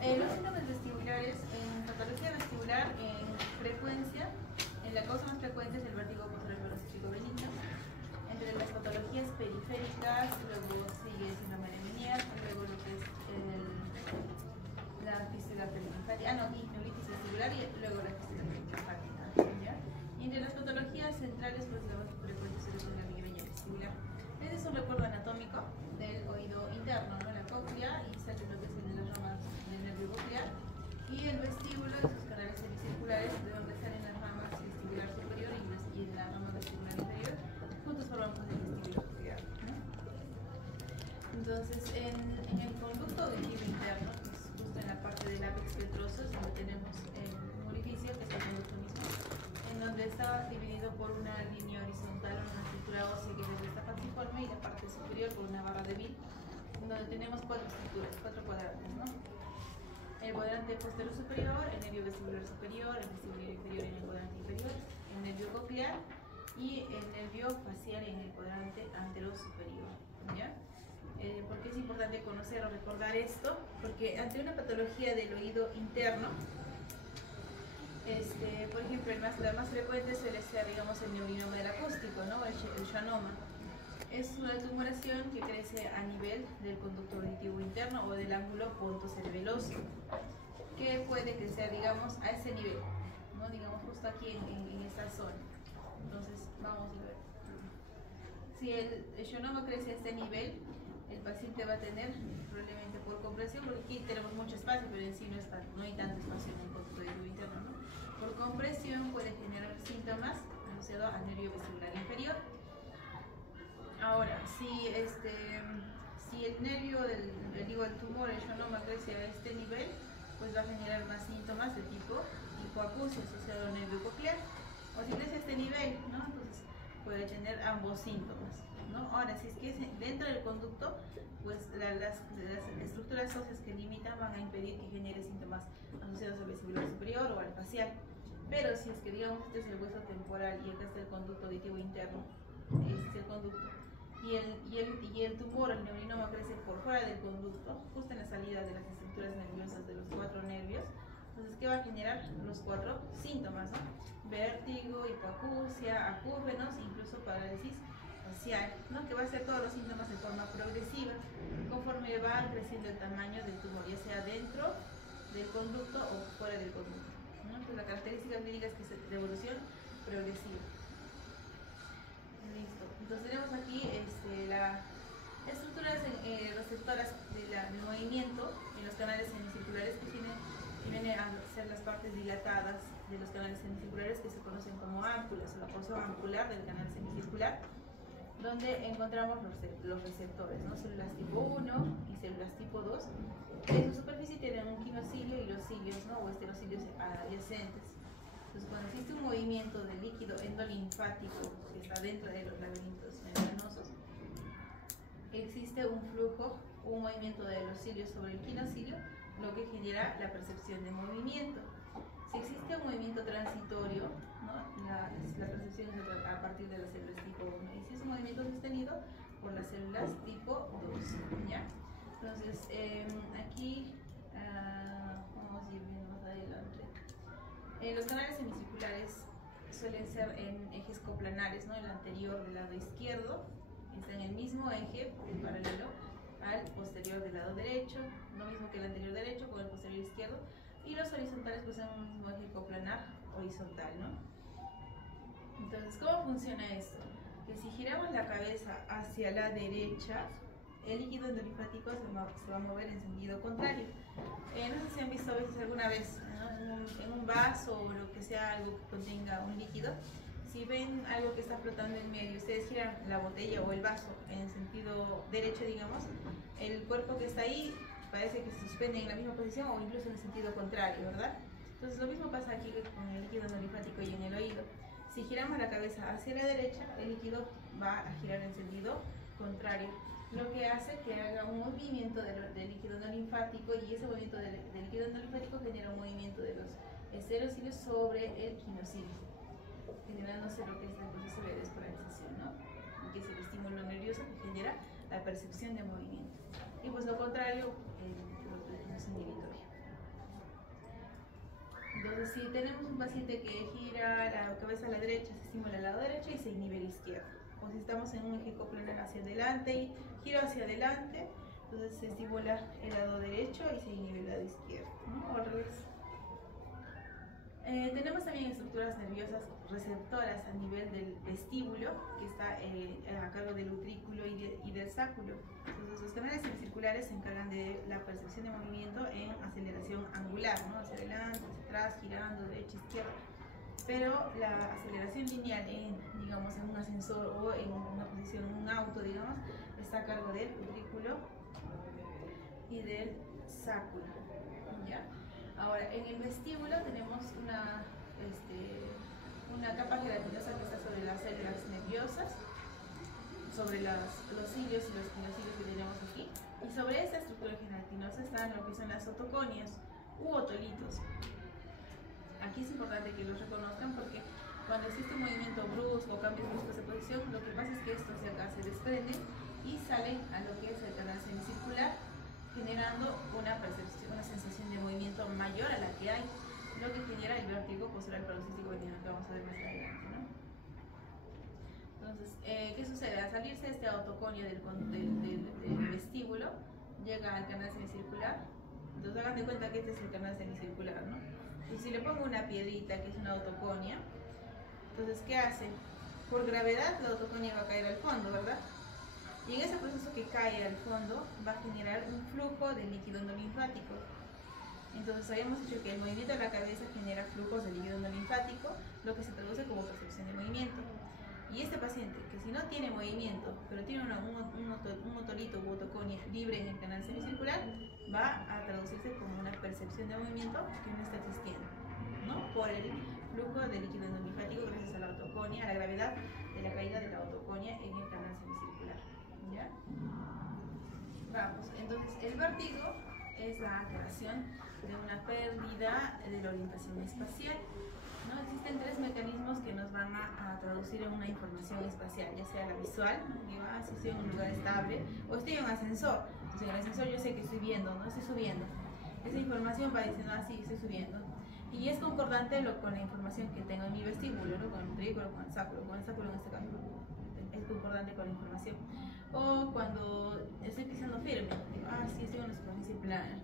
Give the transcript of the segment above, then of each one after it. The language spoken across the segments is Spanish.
Los síntomas vestibulares en patología vestibular, en frecuencia, en la causa más frecuente es el vértigo posterior velocístico benigno. Entre las patologías periféricas, luego sigue el síndrome de Meniere, luego lo que es la fístula perilinfática, neuritis vestibular y luego la fístula perilinfática. Y entre las patologías centrales, pues la más frecuente es la migraña vestibular. Este es un recuerdo anatómico del oído interno, ¿no? La cóclea, y sale lo que es en las ramas del nervio coclear, y el vestíbulo y sus canales semicirculares, de donde salen las ramas vestibular superior y la rama vestibular inferior, juntos forman el vestíbulo coclear, ¿no? Entonces, en el conducto auditivo interno, pues justo en la parte del ápex petroso, es donde tenemos el orificio, que es el conducto mismo, en donde está dividido por una línea horizontal o una estructura ósea que es esta falciforme, y la parte superior por una barra de Bill, donde tenemos cuatro estructuras, cuatro cuadrantes, ¿no? El cuadrante posterior superior, el nervio vestibular superior, el vestibular inferior en el cuadrante inferior, el nervio coclear y el nervio facial en el cuadrante antero superior, ¿ya? ¿Por qué es importante conocer o recordar esto? Porque ante una patología del oído interno, por ejemplo, la más frecuente suele ser, digamos, el neurinoma del acústico, ¿no? El schwannoma. Es una tumoración que crece a nivel del conducto auditivo interno o del ángulo pontocerebeloso, que puede crecer, digamos, a ese nivel, ¿no? Digamos, justo aquí en esta zona. Entonces, vamos a ver. Si el schwannoma crece a este nivel, el paciente va a tener, probablemente por compresión, porque aquí tenemos mucho espacio, pero en sí no hay tanto espacio en el conducto auditivo interno, ¿no? Por compresión puede generar síntomas asociados al nervio vestibular inferior. Ahora, si el nervio el tumor, el schwannoma crece a este nivel, pues va a generar más síntomas de tipo hipoacusia asociado al nervio coclear. O si crece a este nivel, ¿no? Entonces puede tener ambos síntomas, ¿no? Ahora, si es que es dentro del conducto, pues las estructuras óseas que limitan van a impedir que genere síntomas asociados al vestibular superior o al facial. Pero si es que, digamos, este es el hueso temporal y acá está el conducto auditivo interno, este es el conducto, y el tumor, el neurinoma, crece por fuera del conducto, justo en la salida de las estructuras nerviosas de los cuatro nervios. Entonces, ¿qué va a generar? Los cuatro síntomas, ¿no? Vértigo, hipoacusia, acúfenos, incluso parálisis facial, ¿no? Que va a ser todos los síntomas de forma progresiva, conforme va creciendo el tamaño del tumor, ya sea dentro del conducto o fuera del conducto, ¿no? Entonces, la característica clínica es que es de evolución progresiva. Listo. Entonces tenemos aquí las estructuras receptoras del movimiento en los canales semicirculares, que vienen a ser las partes dilatadas de los canales semicirculares, que se conocen como ámpulas, o la porción ampular del canal semicircular, donde encontramos los receptores, ¿no? Células tipo 1 y células tipo 2. En su superficie tienen un quinocilio y los cilios, ¿no? O esterocilios adyacentes. Entonces, cuando existe un movimiento del líquido endolinfático que está dentro de los laberintos membranosos, existe un flujo, un movimiento de los cilios sobre el quinocilio, lo que genera la percepción de movimiento. Si existe un movimiento transitorio, ¿no? la percepción es a partir de las células tipo 1. Y si es un movimiento sostenido, por las células tipo 2. ¿Ya? Entonces, aquí vamos a ir viendo más adelante. Los canales semicirculares suelen ser en ejes coplanares, ¿no? El anterior del lado izquierdo está en el mismo eje, en paralelo al posterior del lado derecho, lo mismo que el anterior derecho con el posterior izquierdo, y los horizontales pues en un mismo eje coplanar horizontal, ¿no? Entonces, ¿cómo funciona esto? Que si giramos la cabeza hacia la derecha, el líquido endolinfático se va a mover en sentido contrario. No sé si han visto a veces alguna vez, ¿no? en un vaso o lo que sea, algo que contenga un líquido, si ven algo que está flotando en medio, ustedes giran la botella o el vaso en sentido derecho, digamos, el cuerpo que está ahí parece que se suspende en la misma posición o incluso en el sentido contrario, ¿verdad? Entonces lo mismo pasa aquí con el líquido endolinfático y en el oído. Si giramos la cabeza hacia la derecha, el líquido va a girar en sentido contrario, lo que hace que haga un movimiento del líquido endolinfático, y ese movimiento del líquido endolinfático genera un movimiento de los esterocilios sobre el quinocilio, generándose lo que es el proceso de despolarización, ¿no? Y que es el estímulo nervioso que genera la percepción de movimiento. Y pues lo contrario, el proceso inhibitorio. Entonces, si tenemos un paciente que gira la cabeza a la derecha, se estimula al lado derecho y se inhibe el izquierdo. O si estamos en un eje coplanar hacia adelante y giro hacia adelante, entonces se estimula el lado derecho y se inhibe el lado izquierdo, ¿no? O al revés. Tenemos también estructuras nerviosas receptoras a nivel del vestíbulo, que está a cargo del utrículo y del sáculo. Entonces, los canales semicirculares se encargan de la percepción de movimiento en aceleración angular, ¿no? Hacia adelante, hacia atrás, girando, derecha, izquierda. Pero la aceleración lineal digamos, en un ascensor o en una posición, en un auto, digamos, está a cargo del utrículo y del sáculo, ¿ya? Ahora, en el vestíbulo tenemos una capa gelatinosa que está sobre las células nerviosas, sobre los cilios y los espinocilios que tenemos aquí, y sobre esta estructura gelatinosa están lo que son las otoconias u otolitos. Aquí es importante que los reconozcan porque cuando existe un movimiento brusco o cambios bruscos de posición, lo que pasa es que estos de acá se desprenden y salen a lo que es el canal semicircular, generando una percepción, una sensación de movimiento mayor a la que hay, lo que genera el vértigo postural paroxístico que vamos a ver más adelante, ¿no? Entonces, ¿qué sucede? Al salirse este autoconio del vestíbulo, llega al canal semicircular. Entonces, hagan de cuenta que este es el canal semicircular, ¿no? Y si le pongo una piedrita, que es una autoconia, entonces, ¿qué hace? Por gravedad, la autoconia va a caer al fondo, ¿verdad? Y en ese proceso que cae al fondo, va a generar un flujo de líquido endolinfático. Entonces, habíamos dicho que el movimiento de la cabeza genera flujos de líquido endolinfático, lo que se traduce como percepción de movimiento. Y este paciente, que si no tiene movimiento, pero tiene un otolito u otoconia libre en el canal semicircular, va a traducirse como una percepción de movimiento que no está existiendo, ¿no? Por el flujo de líquido endolinfático gracias a la autoconia, a la gravedad de la caída de la autoconia en el canal semicircular, ¿ya? Vamos, entonces el vértigo es la alteración de una pérdida de la orientación espacial, ¿no? Existen tres mecanismos que nos van a traducir en una información espacial, ya sea la visual, digo, si estoy en un lugar estable, o estoy en un ascensor. Entonces en el ascensor yo sé que estoy viendo, ¿no? Estoy subiendo. Esa información va diciendo, sí, estoy subiendo. Y es concordante con la información que tengo en mi vestíbulo, ¿no? Con el utrículo, con el sáculo en este caso. Es concordante con la información. O cuando estoy pisando firme, digo, sí, estoy en una superficie plana.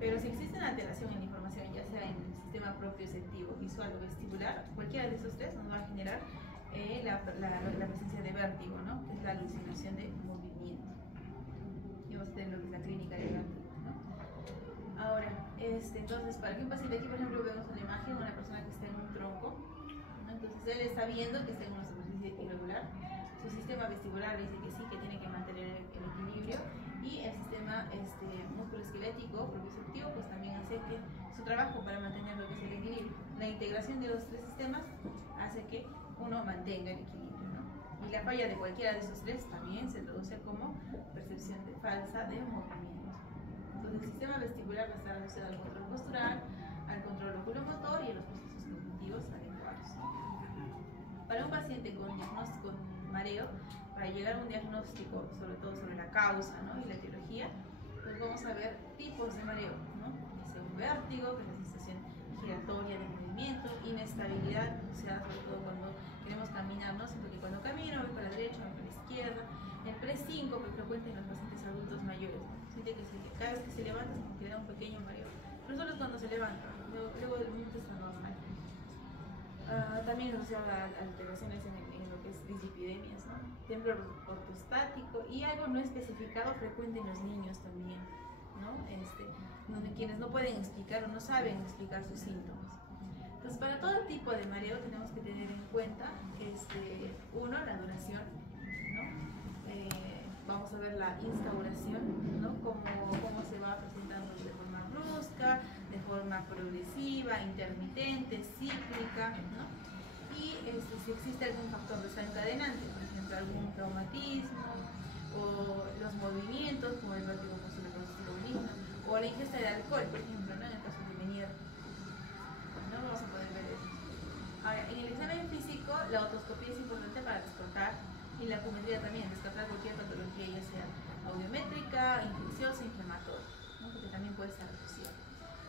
Pero si existe una alteración en la información, ya sea en el sistema propioceptivo, visual o vestibular, cualquiera de esos tres nos va a generar la presencia de vértigo, ¿no? Que es la alucinación de movimiento. Y vamos a tener lo que es la clínica de vértigo, ¿no? Ahora, entonces, para que un paciente aquí, por ejemplo, vemos una imagen de una persona que está en un tronco, ¿no? Entonces él está viendo que está en una superficie irregular, su sistema vestibular dice que sí, que tiene que mantener el equilibrio, y el sistema musculoesquelético propioceptivo pues también hace que su trabajo para mantener lo que es el equilibrio. La integración de los tres sistemas hace que uno mantenga el equilibrio, ¿no? Y la falla de cualquiera de esos tres también se traduce como percepción falsa de movimiento. Entonces el sistema vestibular va a estar asociado al control postural, al control oculomotor y a los procesos cognitivos adecuados, ¿no? Para un paciente con diagnóstico mareo, para llegar a un diagnóstico, sobre todo sobre la causa, ¿no? Y la etiología, pues vamos a ver tipos de mareo, ¿no? Que sea un vértigo, que es la sensación giratoria de movimiento, inestabilidad, o sea, sobre todo cuando queremos caminar, ¿no? Siempre que cuando camino voy para la derecha, voy para la izquierda. El pre-síncope frecuente en los pacientes adultos mayores, ¿no? Siente que cada vez que se levanta se que da un pequeño mareo, pero solo es cuando se levanta, luego del momento está normal. También asociado a alteraciones en lo que es dislipidemias, ¿no? Temblor ortostático y algo no especificado frecuente en los niños también, ¿no? Donde quienes no pueden explicar o no saben explicar sus síntomas. Entonces, para todo tipo de mareo tenemos que tener en cuenta, uno, la duración, ¿no? Vamos a ver la instauración, ¿no? Cómo se va presentando de forma brusca, de forma progresiva, intermitente, cíclica, ¿no? Y si existe algún factor desencadenante, por ejemplo, algún traumatismo, o los movimientos, como el vértigo postural paroxístico, o la ingesta de alcohol, por ejemplo, ¿no? En el caso de Menier, ¿no? Vamos a poder ver eso. Ahora, en el examen físico, la otoscopía es importante para descartar, y la acumetría también, descartar cualquier patología, ya sea audiométrica, infecciosa, inflamatoria, ¿no? Porque también puede estar asociada.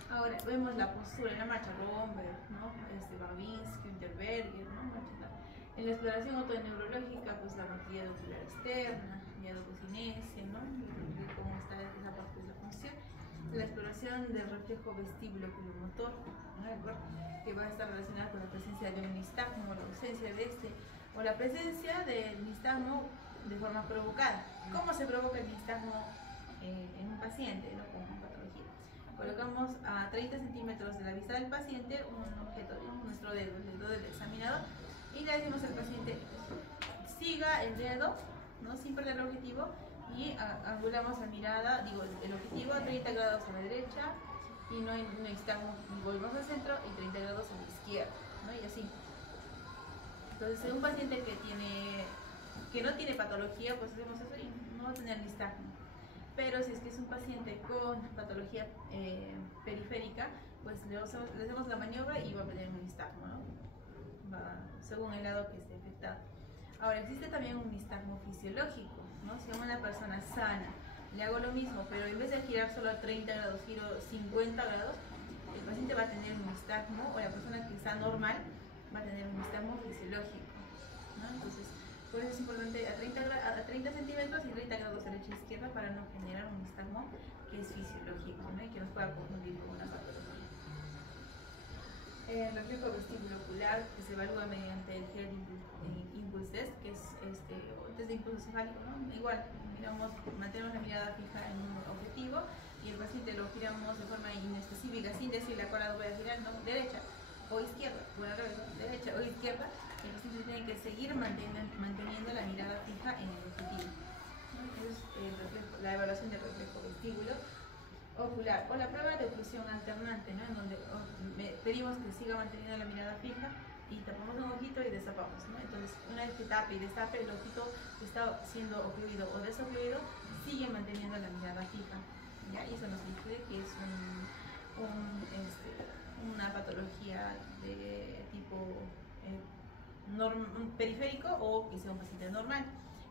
Ahora, Ahora vemos la postura en la marcha Romberg, ¿no? Babinski, Unterberger, ¿no? En la exploración otoneurológica, pues la motilidad ocular externa, diadococinesia, ¿no? Cómo está esa parte de la función. La exploración del reflejo vestíbulo oculomotor, ¿no? Que va a estar relacionada con la presencia de un nistagmo, la ausencia de este, o la presencia del nistagmo de forma provocada. ¿Cómo se provoca el nistagmo en un paciente, ¿no? Con patología? Colocamos a 30 centímetros de la vista del paciente un objeto, ¿no? Nuestro dedo, el dedo del examinador, y le decimos al paciente siga el dedo, ¿no? Sin perder el objetivo, y angulamos la mirada, digo, el objetivo a 30 grados a la derecha, y no necesitamos, volvemos al centro y 30 grados a la izquierda, ¿no? Y así. Entonces, en un paciente que no tiene patología, pues hacemos eso y no va a tener nistagmo. Pero si es que es un paciente con patología periférica, pues le hacemos la maniobra y va a tener un nistagmo, ¿no? Según el lado que esté afectado. Ahora, existe también un nistagmo fisiológico, ¿no? Si a una persona sana le hago lo mismo, pero en vez de girar solo a 30 grados, giro 50 grados, el paciente va a tener un nistagmo, o la persona que está normal va a tener un nistagmo fisiológico, ¿no? Entonces, por eso es importante a 30 centímetros y 30 grados derecha e izquierda para no generar un nistagmo que es fisiológico, ¿no? Y que nos pueda confundir con una patología. El reflejo vestíbulo ocular, que se evalúa mediante el Head Impulse Test, que es test de impulso cefálico, ¿no? Igual, mantenemos la mirada fija en un objetivo y el paciente lo giramos de forma inespecífica, sin decir la cual voy a girar, no, derecha o izquierda, bueno, al revés, derecha o izquierda. El paciente tiene que seguir manteniendo la mirada fija en el objetivo, ¿no? Es la evaluación del reflejo vestíbulo ocular, o la prueba de oclusión alternante, ¿no? En donde pedimos que siga manteniendo la mirada fija y tapamos un ojito y destapamos, ¿no? Entonces, una vez que tape y destape, el ojito que está siendo ocluido o desocluido sigue manteniendo la mirada fija, ¿ya? Y eso nos dice que es una patología de tipo periférico, o que sea un paciente normal.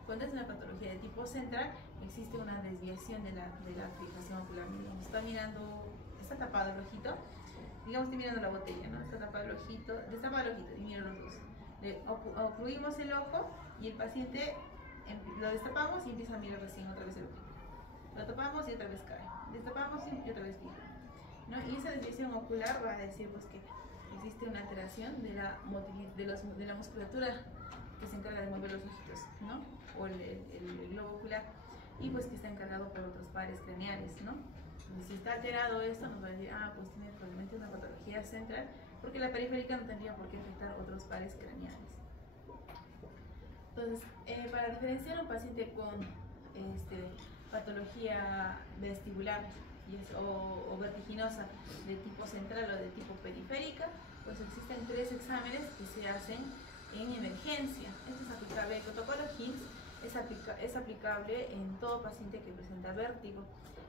Cuando es una patología de tipo central, existe una desviación de la fijación ocular. Está mirando, está tapado el ojito, digamos, estoy mirando la botella, ¿no? Está tapado el ojito, destapa el ojito y miro los dos. Le ocluimos el ojo y el paciente lo destapamos y empieza a mirar recién otra vez el ojito. Lo tapamos y otra vez cae. Destapamos y otra vez fija, ¿no? Y esa desviación ocular va a decir pues que existe una alteración de la musculatura que se encarga de mover los ojitos, ¿no? O el globo ocular, y pues que está encargado por otros pares craneales, ¿no? Entonces, si está alterado esto, nos va a decir, pues tiene probablemente una patología central, porque la periférica no tendría por qué afectar otros pares craneales. Entonces, para diferenciar a un paciente con patología vestibular o vertiginosa de tipo central o de tipo periférica, pues existen 3 exámenes que se hacen en emergencia. Esto es aplicable, el protocolo HINS es aplicable en todo paciente que presenta vértigo.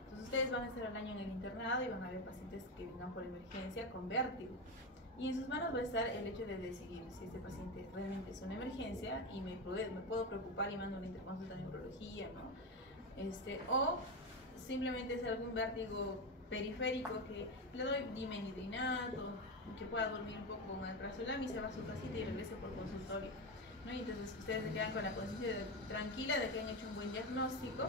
Entonces ustedes van a estar al año en el internado y van a ver pacientes que vengan por emergencia con vértigo. Y en sus manos va a estar el hecho de decidir si este paciente realmente es una emergencia y me puedo preocupar y mando una interconsulta a neurología, ¿no? O simplemente es algún vértigo periférico que le doy dimenhidrinato, que pueda dormir un poco con el prazolam y se va a su casita y regrese por consultorio, ¿no? Y entonces ustedes se quedan con la conciencia tranquila de que han hecho un buen diagnóstico,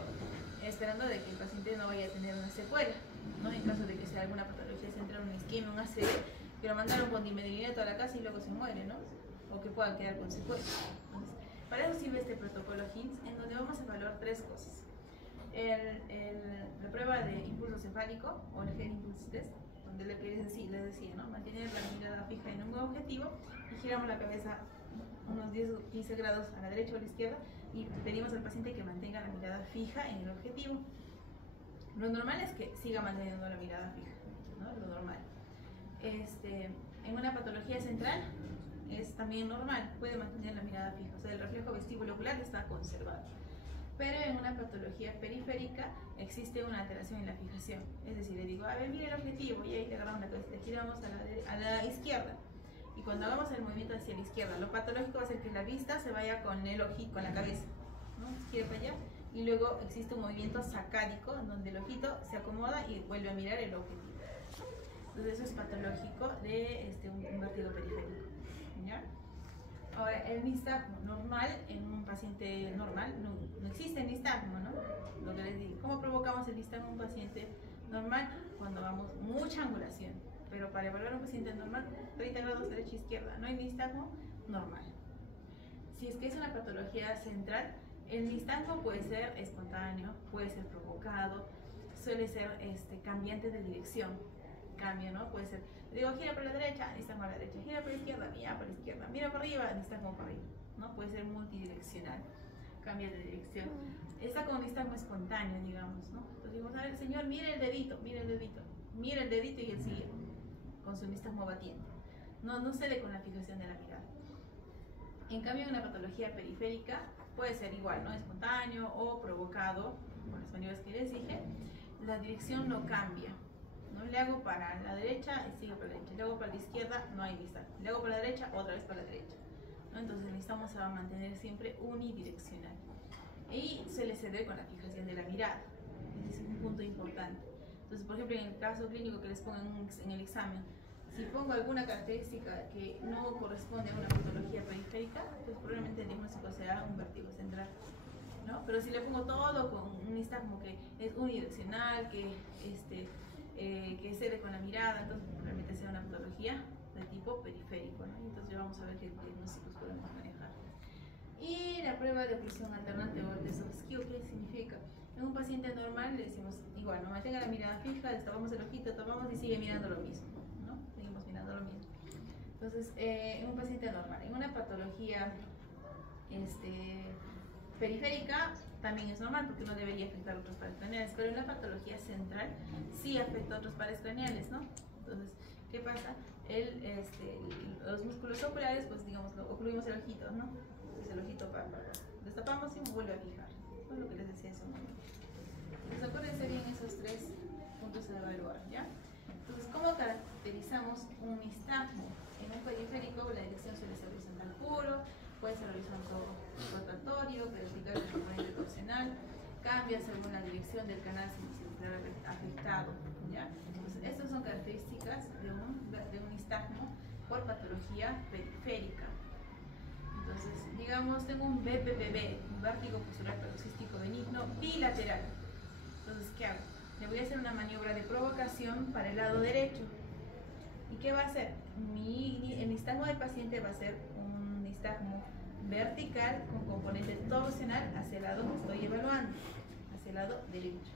esperando de que el paciente no vaya a tener una secuela, ¿no? En caso de que sea alguna patología central, una isquemia, un ACV, que lo mandaron con dimenhidrinato a la casa y luego se muere, ¿no? O que puedan quedar con secuelas. Entonces, para eso sirve este protocolo HINS, en donde vamos a evaluar 3 cosas. La prueba de impulso cefálico, o el Head Impulse Test, donde lo que les decía, ¿no? Mantener la mirada fija en un objetivo y giramos la cabeza unos 10 o 15 grados a la derecha o a la izquierda y pedimos al paciente que mantenga la mirada fija en el objetivo. Lo normal es que siga manteniendo la mirada fija, ¿no? Lo normal. En una patología central es también normal, puede mantener la mirada fija, o sea, el reflejo vestíbulo ocular está conservado. Pero en una patología periférica existe una alteración en la fijación. Es decir, le digo, a ver, mire el objetivo, y ahí le agarramos la cabeza, le giramos a la izquierda. Y cuando hagamos el movimiento hacia la izquierda, lo patológico va a ser que la vista se vaya con el ojito, con la cabeza, ¿no? Se gira para allá. Y luego existe un movimiento sacádico, en donde el ojito se acomoda y vuelve a mirar el objetivo. Entonces eso es patológico de un vértigo periférico. ¿Ya? Ahora, el nistagmo normal en un paciente normal, no existe nistagmo, ¿no? Lo que les digo, ¿cómo provocamos el nistagmo en un paciente normal? Cuando damos mucha angulación. Pero para evaluar a un paciente normal, 30 grados derecha e izquierda, no hay nistagmo normal. Si es que es una patología central, el nistagmo puede ser espontáneo, puede ser provocado, suele ser cambiante de dirección. Cambio, ¿no? Puede ser, digo, gira por la derecha, nistagmo a la derecha, gira por la izquierda, mira por la izquierda, mira por arriba, nistagmo por arriba, ¿no? Puede ser multidireccional, cambia de dirección. Está con nistagmo espontáneo, digamos, ¿no? Entonces digo, a ver, señor, mire el dedito, mire el dedito, mire el dedito y él sigue con su nistagmo batiendo. No cede con la fijación de la mirada. En cambio, en una patología periférica puede ser igual, ¿no? Espontáneo o provocado, por las maniobras que les dije, la dirección no cambia. ¿No? Le hago para la derecha y sigue para la derecha. Le hago para la izquierda, no hay nistagmo. Le hago para la derecha, otra vez para la derecha. ¿No? Entonces el nistagmo se va a mantener siempre unidireccional. Y se le cede con la fijación de la mirada. Ese es un punto importante. Entonces, por ejemplo, en el caso clínico que les pongan en el examen, si pongo alguna característica que no corresponde a una patología periférica, pues probablemente el diagnóstico sea un vértigo central, ¿no? Pero si le pongo todo con un nistagmo que es unidireccional, que cede con la mirada, entonces probablemente sea una patología de tipo periférico, ¿no? Entonces ya vamos a ver qué diagnósticos podemos manejar. Y la prueba de oclusión alternante o de soft skill, ¿qué significa? En un paciente normal le decimos, igual, no mantenga la mirada fija, destapamos el ojito, tapamos y sigue mirando lo mismo, ¿no? Seguimos mirando lo mismo. Entonces, en un paciente normal, en una patología periférica también es normal porque no debería afectar otros pares craneales, pero en la patología central sí afecta a otros pares craneales, ¿no? Entonces, ¿qué pasa? Los músculos oculares, pues digamos, ocluimos el ojito, ¿no? Entonces el ojito destapamos y vuelve a fijar. Eso es lo que les decía hace un momento. Entonces, acuérdense bien esos tres puntos a evaluar, ¿ya? Entonces, ¿cómo caracterizamos un nistagmo? En un periférico, la dirección suele ser horizontal puro, puede ser horizontal rotatorio, vertical del componente torsional, cambia según la dirección del canal semicircular afectado, ¿ya? Entonces, estas son características de un nistagmo por patología periférica. Entonces, digamos, tengo un BPPB, un vértigo postural paroxístico benigno bilateral. Entonces, ¿qué hago? Le voy a hacer una maniobra de provocación para el lado derecho. ¿Y qué va a hacer? El nistagmo del paciente va a ser un nistagmo vertical con componente torsional hacia el lado que estoy evaluando, hacia el lado derecho.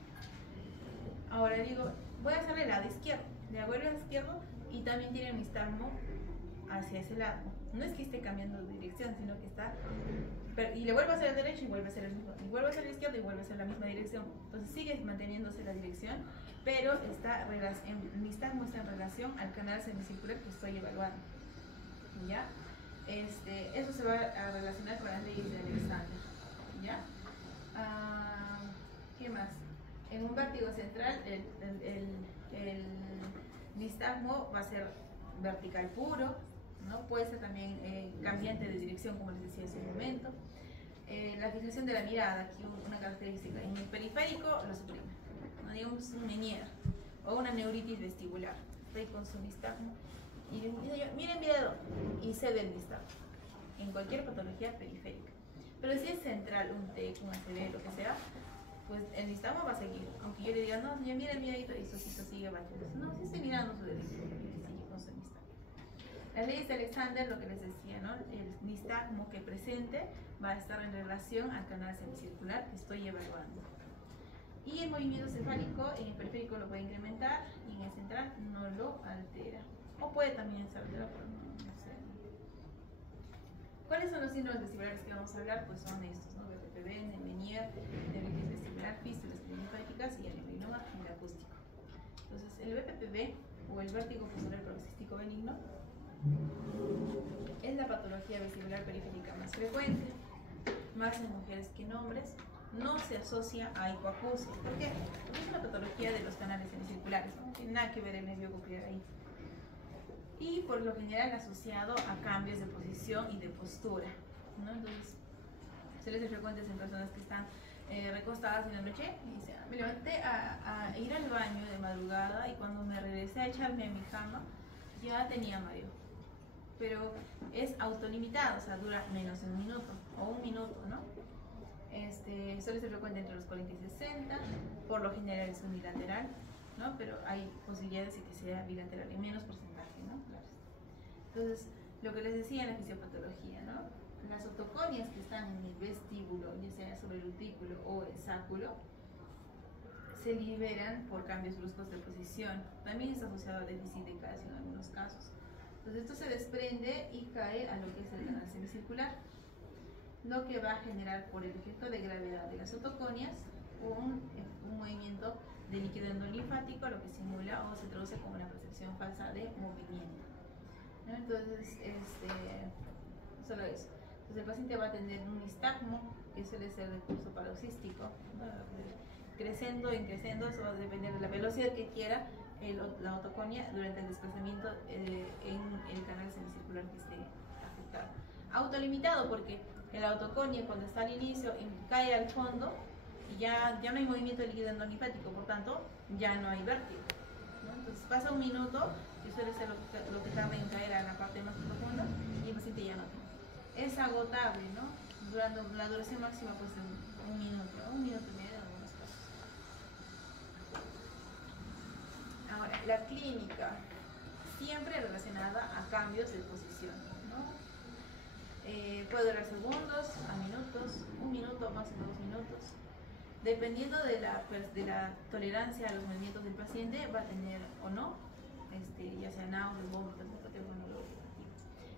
Ahora digo, voy a hacer el lado izquierdo. Le hago el lado izquierdo y también tiene un nistagmo hacia ese lado. No es que esté cambiando de dirección, sino que está... Y le vuelvo a hacer el derecho y vuelve a ser el mismo. Y vuelvo a hacer el izquierdo y vuelve a ser la misma dirección. Entonces sigue manteniéndose la dirección, pero el nistagmo está en relación al canal semicircular que estoy evaluando. ¿Ya? Eso se va a relacionar con las leyes de Alexander. ¿Ya? ¿Qué más? En un vértigo central, el nistagmo va a ser vertical puro, ¿no? Puede ser también cambiante de dirección, como les decía hace un momento. La fijación de la mirada, aquí una característica. En el periférico lo suprime, ¿no? Digamos un Meniere o una neuritis vestibular. Estoy con su nistagmo y dice yo, miren mi dedo, y cede el nistagmo en cualquier patología periférica. Pero si es central, un TEC, un ACV, lo que sea, pues el nistagmo va a seguir. Aunque yo le diga, no, señor, mire mi dedito, y su ojito sigue bajando. No, sí estoy mirando su dedito, y sigue con su nistagmo. Las leyes de Alexander, lo que les decía, ¿no? El nistagmo que presente va a estar en relación al canal semicircular que estoy evaluando. Y el movimiento cefálico en el periférico lo puede incrementar y en el central no lo altera. O puede también ser alterado, pero no sé. ¿Cuáles son los síndromes vestibulares que vamos a hablar? Pues son estos, ¿no? BPPB, Meniere, neuritis vestibular, fístulas clinopáticas y aneurinoma acústico. Entonces, el BPPB o el vértigo postural paroxístico benigno es la patología vestibular periférica más frecuente, más en mujeres que en hombres. No se asocia a hipoacusia. ¿Por qué? Porque es una patología de los canales semicirculares, no tiene nada que ver el nervio coclear ahí. Y por lo general asociado a cambios de posición y de postura, ¿no? Entonces, suele ser frecuentes en personas que están recostadas en la noche. Y dice, me levanté a ir al baño de madrugada y cuando me regresé a echarme en mi cama ya tenía mareo. Pero es autolimitado, o sea, dura menos de un minuto o un minuto, ¿no? Suele ser frecuente entre los 40 y 60, por lo general es unilateral, ¿no? Pero hay posibilidades de que sea bilateral en menos porcentaje, ¿no? Claro. Entonces, lo que les decía en la fisiopatología, ¿no? Las otoconias que están en el vestíbulo, ya sea sobre el utículo o el sáculo, se liberan por cambios bruscos de posición. También está asociado a déficit de calcio en algunos casos. Entonces esto se desprende y cae a lo que es el canal semicircular, lo que va a generar por el efecto de gravedad de las otoconias un movimiento de líquido endolinfático, lo que simula o se traduce como una percepción falsa de movimiento, ¿no? Entonces, solo eso. Entonces el paciente va a tener un nistagmo, que suele ser de curso paroxístico, ¿no? Creciendo, eso va a depender de la velocidad que quiera la otoconia durante el desplazamiento en el canal semicircular que esté afectado. Autolimitado porque la autoconia cuando está al inicio cae al fondo y ya no hay movimiento de líquido endolinfático, por tanto ya no hay vértigo, ¿no? Entonces pasa un minuto, que suele ser lo que tarda en caer a la parte más profunda, y el paciente ya no tiene. Es agotable, ¿no? Durando la duración máxima pues de un minuto y medio en algunos casos. Ahora, la clínica, siempre relacionada a cambios de posición, ¿no? Puede durar segundos, a minutos, un minuto, máximo 2 minutos. Dependiendo de la tolerancia a los movimientos del paciente, va a tener o no, ya sea náuseas, vómitos,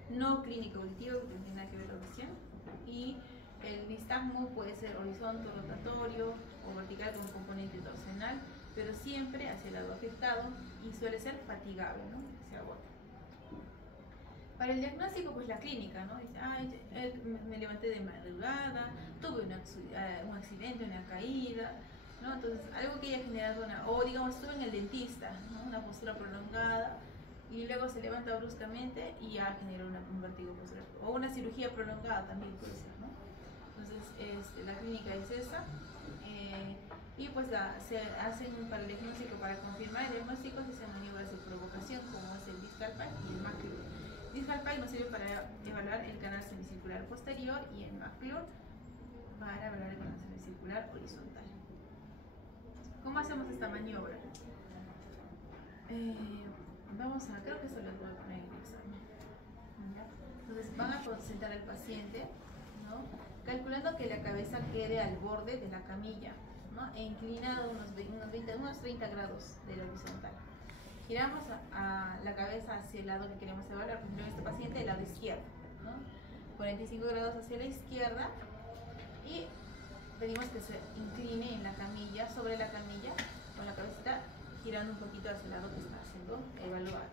no clínico auditivo, que no tiene nada que ver con la audición. Y el nistagmo puede ser horizontal, rotatorio o vertical con componente torsional, pero siempre hacia el lado afectado y suele ser fatigable, ¿no? Se agota. Para el diagnóstico, pues la clínica, ¿no? Dice, me levanté de madrugada, tuve un accidente, una caída, ¿no? Entonces, algo que haya generado o digamos, estuve en el dentista, ¿no? Una postura prolongada, y luego se levanta bruscamente y ya genera un vértigo posterior. O una cirugía prolongada también puede ser, ¿no? Entonces, la clínica es esa. Y pues se hacen para el diagnóstico, para confirmar el diagnóstico, se hacen maniobras de provocación, como es el distal pike y el McClure. Distal pike nos sirve para evaluar el canal semicircular posterior y el McClure para evaluar el canal semicircular horizontal. ¿Cómo hacemos esta maniobra? Creo que eso les voy a poner en el examen. Entonces van a sentar al paciente, ¿no? Calculando que la cabeza quede al borde de la camilla, ¿no? E inclinado unos 30 grados de la horizontal. Giramos a la cabeza hacia el lado que queremos evaluar. Por ejemplo, este paciente el lado izquierdo, ¿no? 45 grados hacia la izquierda, y pedimos que se incline en la camilla, sobre la camilla, con la cabecita girando un poquito hacia el lado que está siendo evaluado.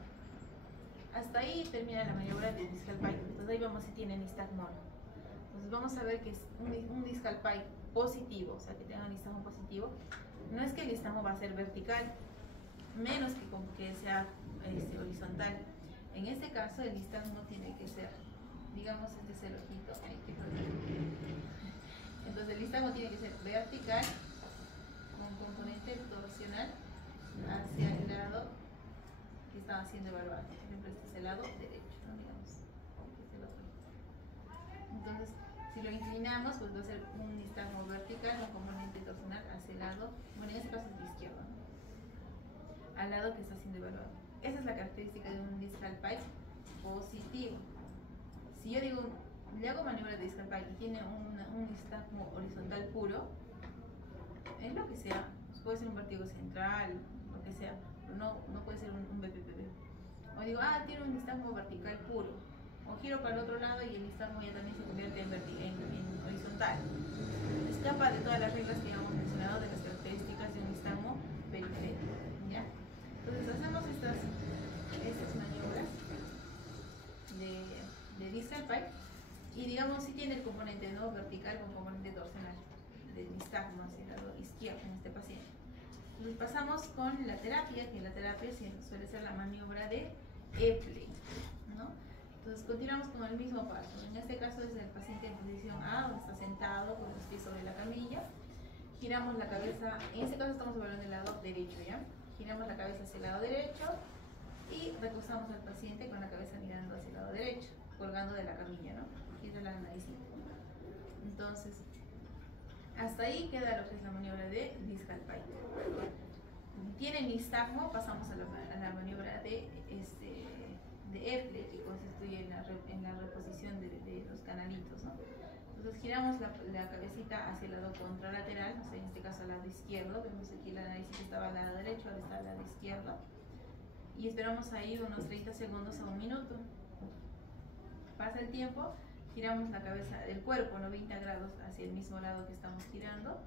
Hasta ahí termina la maniobra del discal pike. Entonces ahí vamos si tiene nistagmo. Entonces vamos a ver que es un discal pike positivo, o sea que tenga un nistagmo positivo. No es que el nistagmo va a ser vertical, menos que sea horizontal. En este caso el nistagmo tiene que ser, digamos, este es el ojito, entonces el nistagmo tiene que ser vertical con componente torsional hacia el lado que estaba siendo evaluado. Por ejemplo, este es el lado derecho, ¿no? Digamos, este es el otro. Entonces, si lo inclinamos, pues va a ser un nistagmo vertical con componente torsional hacia el lado, bueno, en este caso es de izquierdo, ¿no? Al lado que está siendo evaluado. Esa es la característica de un discal pike positivo. Si yo digo, le hago maniobra de discal pike y tiene un nistagmo horizontal puro, es lo que sea, puede ser un vértigo central, lo que sea, pero no puede ser un BPPV. O digo, tiene un nistagmo vertical puro, o giro para el otro lado y el nistagmo ya también se convierte en horizontal. Escapa de todas las reglas que hemos mencionado de las características de un nistagmo periférico, ¿ya? Entonces hacemos estas maniobras de distal pike, y digamos si tiene el componente no vertical con componente torsional del nistagmo hacia el lado izquierdo en este paciente. Entonces pasamos con la terapia, que la terapia suele ser la maniobra de Epley, ¿no? Entonces continuamos con el mismo paso. En este caso es el paciente en posición A, donde está sentado con los pies sobre la camilla. giramos la cabeza, en este caso estamos evaluando el lado derecho, ¿ya? Giramos la cabeza hacia el lado derecho y recostamos al paciente con la cabeza mirando hacia el lado derecho, colgando de la camilla, ¿no? Gira la naricita. Entonces, hasta ahí queda lo que es la maniobra de discal pike. Tiene nistagmo, pasamos a la maniobra de Epley, que constituye en la reposición de los canalitos, ¿no? Entonces giramos la cabecita hacia el lado contralateral, o sea, en este caso al lado izquierdo. Vemos aquí la nariz que estaba al lado derecho, ahora está al lado izquierdo. Y esperamos ahí unos 30 segundos a 1 minuto. Pasa el tiempo, giramos la cabeza del cuerpo 90 grados hacia el mismo lado que estamos girando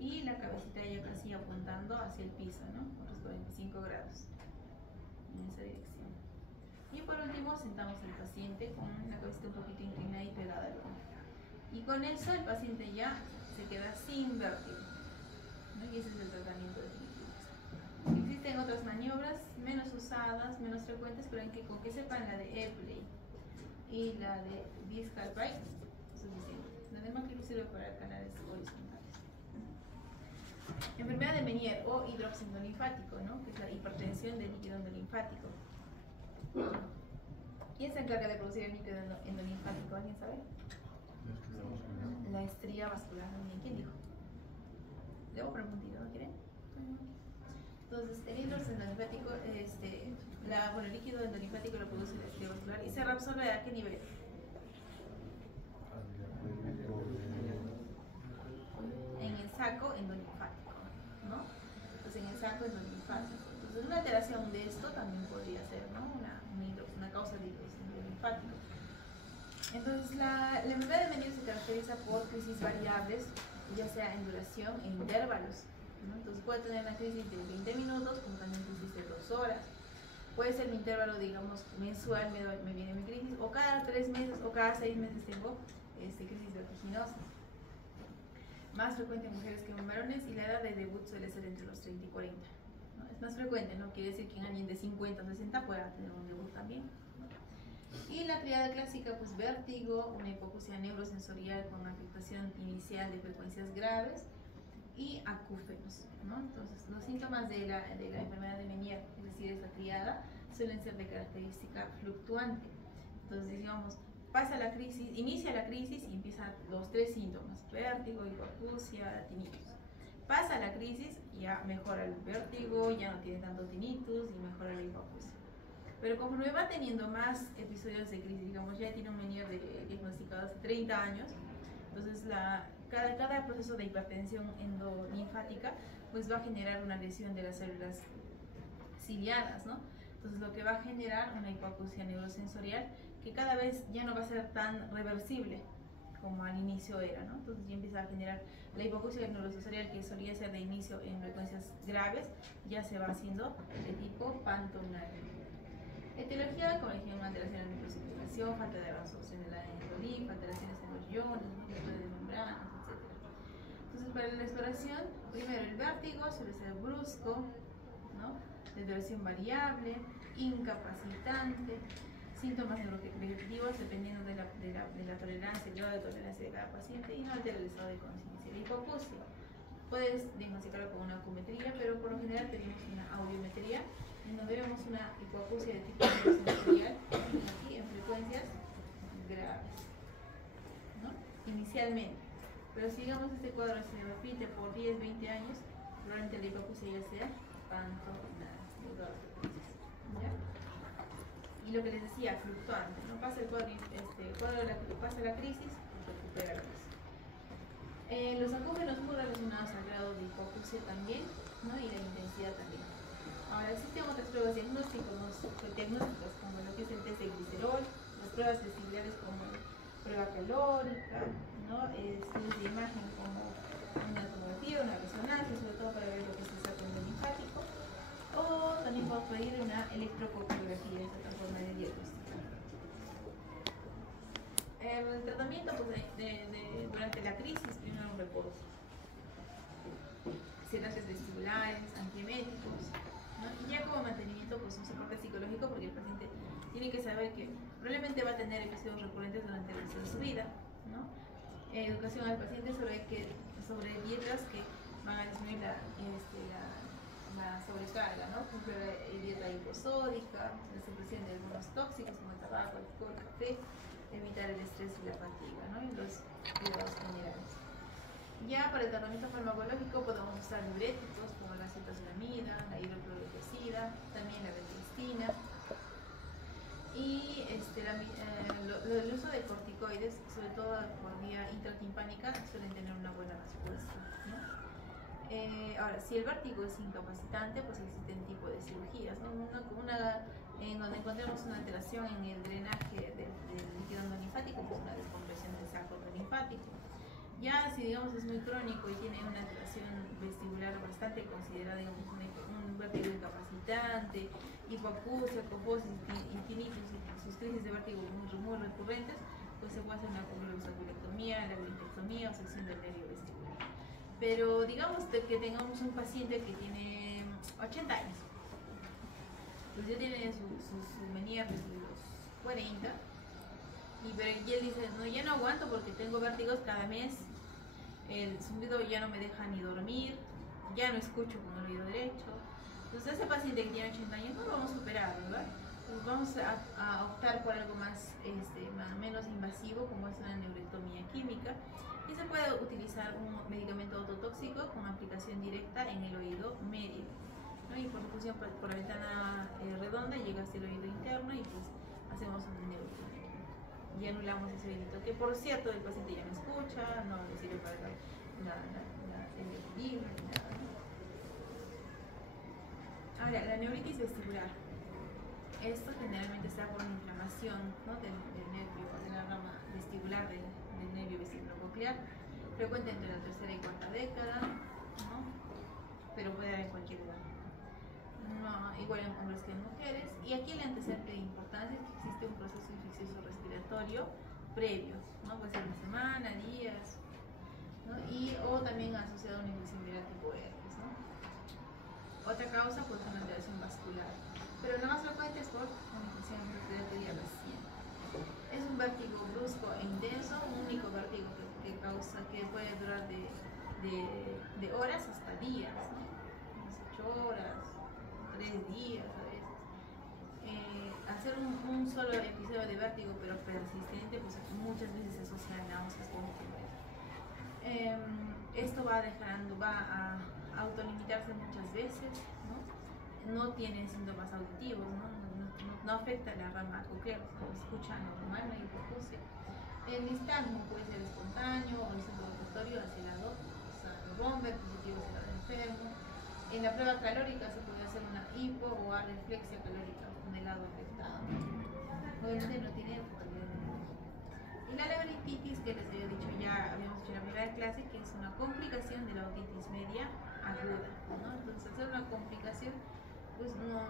y la cabecita ya casi apuntando hacia el piso, ¿no? Otros 45 grados en esa dirección. Y por último sentamos al paciente con la cabecita un poquito inclinada y pegada al hombro. Y con eso el paciente ya se queda sin vértigo, ¿no? Y ese es el tratamiento definitivo. Existen otras maniobras menos usadas, menos frecuentes, pero con que sepan la de Epley y la de discal pike es suficiente. La de Macri sirve para canales horizontales. Enfermedad de Meniere o hidrops endolinfático, ¿no? Que es la hipertensión del líquido endolinfático. ¿Quién se encarga de producir el líquido endolinfático? ¿Alguien sabe? La estría vascular. ¿Quién dijo? Debo poner un puntito, ¿no quieren? Entonces, el hidrops endolinfático, el líquido endolinfático lo produce la estría vascular y se reabsorbe ¿a qué nivel? En el saco endolinfático, ¿no? Entonces, en el saco endolinfático. Entonces, una alteración de esto también podría ser, ¿no? Una causa de hidrops endolinfático. Entonces, la enfermedad de Meniere se caracteriza por crisis variables, ya sea en duración e intervalos, ¿no? Entonces, puede tener una crisis de 20 minutos, como también crisis de 2 horas. Puede ser mi intervalo, digamos, mensual, me viene mi crisis, o cada 3 meses o cada 6 meses tengo crisis vertiginosas. Más frecuente en mujeres que en varones y la edad de debut suele ser entre los 30 y 40. ¿No? Es más frecuente, no quiere decir que en alguien de 50 o 60 pueda tener un debut también. Y la triada clásica, pues vértigo, una hipoacusia neurosensorial con afectación inicial de frecuencias graves y acúfenos, ¿no? Entonces, los síntomas de la enfermedad de Meniere, es decir, esta triada, suelen ser de característica fluctuante. Entonces, digamos, pasa la crisis, inicia la crisis y empiezan los 3 síntomas: vértigo, hipoacusia, tinnitus. Pasa la crisis, ya mejora el vértigo, ya no tiene tanto tinnitus y mejora la hipoacusia. Pero conforme va teniendo más episodios de crisis, digamos, ya tiene un Meniere diagnosticado hace 30 años, entonces cada proceso de hipertensión endolinfática pues va a generar una lesión de las células ciliadas, ¿no? Entonces lo que va a generar una hipoacusia neurosensorial que cada vez ya no va a ser tan reversible como al inicio era, ¿no? Entonces ya empieza a generar la hipoacusia neurosensorial, que solía ser de inicio en frecuencias graves, ya se va haciendo de tipo pantonal. Etiología, como dijimos, alteraciones de microcirculación, falta de absorción de la endolinfa, alteraciones en los iones, de membranas, etc. Entonces, para la exploración, primero el vértigo suele ser brusco, ¿no? De duración variable, incapacitante, síntomas neurovegetativos dependiendo de la tolerancia, el grado de tolerancia de cada paciente, y no altera el estado de conciencia. La hipoacusia puedes diagnosticarlo con una acumetría, pero por lo general tenemos una audiometría, en donde vemos una hipoacusia de tipo neurosensorial, aquí en frecuencias graves, ¿no? Inicialmente. Pero si digamos este cuadro se repite por 10, 20 años, probablemente la hipoacusia ya sea pantonal, ¿ya? Y lo que les decía, fluctuante, ¿no? Pasa el cuadro, pasa la crisis, recupera la crisis. Los acúfenos muy relacionados al grado de hipoacusia también, ¿no? Y la intensidad también. Ahora, existen otras pruebas diagnósticas como lo que es el test de glicerol, las pruebas vestibulares como prueba calórica, ¿no? Estudios de imagen como una tomografía, una resonancia, sobre todo para ver lo que es el saco endolinfático, o también podemos pedir una electrococardiografía, es otra forma de diagnóstico. El tratamiento pues, durante la crisis, primero un reposo, sedantes vestibulares, antieméticos, ¿no? Y ya como mantenimiento, pues un soporte psicológico, porque el paciente tiene que saber que probablemente va a tener episodios recurrentes durante el resto de su vida, ¿no? Educación al paciente sobre dietas que van a disminuir la sobrecarga, ¿no? Por ejemplo, la dieta hiposódica, la supresión de algunos tóxicos como el tabaco, el alcohol, el café, evitar el estrés y la fatiga, ¿no? Y los cuidados generales. Ya para el tratamiento farmacológico podemos usar diuréticos como la acetazolamida, la hidroclorothiazida, también la betristina. Y el uso de corticoides, sobre todo por vía intratimpánica, suelen tener una buena respuesta, ¿no? Ahora, si el vértigo es incapacitante, pues existen tipos de cirugías, ¿no? Una en donde encontramos una alteración en el drenaje del líquido linfático, pues una descompresión del saco linfático. Ya si digamos es muy crónico y tiene una alteración vestibular bastante considerada, digamos un vértigo incapacitante, hipoacusia, cofosis y tinnitus, y sus crisis de vértigo muy recurrentes, pues se puede hacer una convulsocolectomía, la laringectomía o sección del nervio vestibular. Pero digamos que tengamos un paciente que tiene 80 años, pues ya tiene su venía desde los 40, pero él dice, no, ya no aguanto porque tengo vértigos cada mes, el zumbido ya no me deja ni dormir, ya no escucho con el oído derecho. Entonces ese paciente que tiene 80 años no lo vamos a operar, ¿verdad? Pues vamos a optar por algo menos invasivo, como es una neurectomía química, y se puede utilizar un medicamento ototóxico con aplicación directa en el oído medio, ¿no? Y por difusión por la ventana redonda llega hasta el oído interno y pues hacemos una neurectomía y anulamos ese oídito, que por cierto el paciente ya no escucha, no le sirve para el equilibrio ni nada, ¿no? Ahora, la neuritis vestibular. Esto generalmente está por una inflamación, ¿no? del nervio, de la rama vestibular del nervio vestibulo-coclear, frecuente entre la tercera y cuarta década, ¿no? Pero puede haber en cualquier edad. No, igual en hombres que en mujeres. Y aquí el antecedente de importancia es que existe un proceso infeccioso respiratorio previo, ¿no? Puede ser una semana, días, ¿no? O también asociado a una infección viral tipo herpes, ¿no? Otra causa puede ser una alteración vascular, pero la más frecuente es por una infección respiratoria reciente. Es un vértigo brusco e intenso, un único vértigo que puede durar de horas hasta días, ¿no? Unas 8 horas, 3 días a veces. Hacer un solo episodio de vértigo pero persistente, pues muchas veces se asocia a náuseas con esto va a autolimitarse muchas veces, ¿no? No tiene síntomas auditivos, no afecta la rama coclear, se escucha normal, no hay hipoacusia. El nistagmo puede ser espontáneo o el centro rotatorio hacia el lado romper, positivo hacia el lado enfermo. En la prueba calórica se puede hacer una hipo o areflexia calórica con el lado afectado. Obviamente no tiene y la labirinthitis, que les había dicho, ya habíamos dicho en la primera clase, que es una complicación de la otitis media aguda, ¿no? Entonces, al ser una complicación, pues no,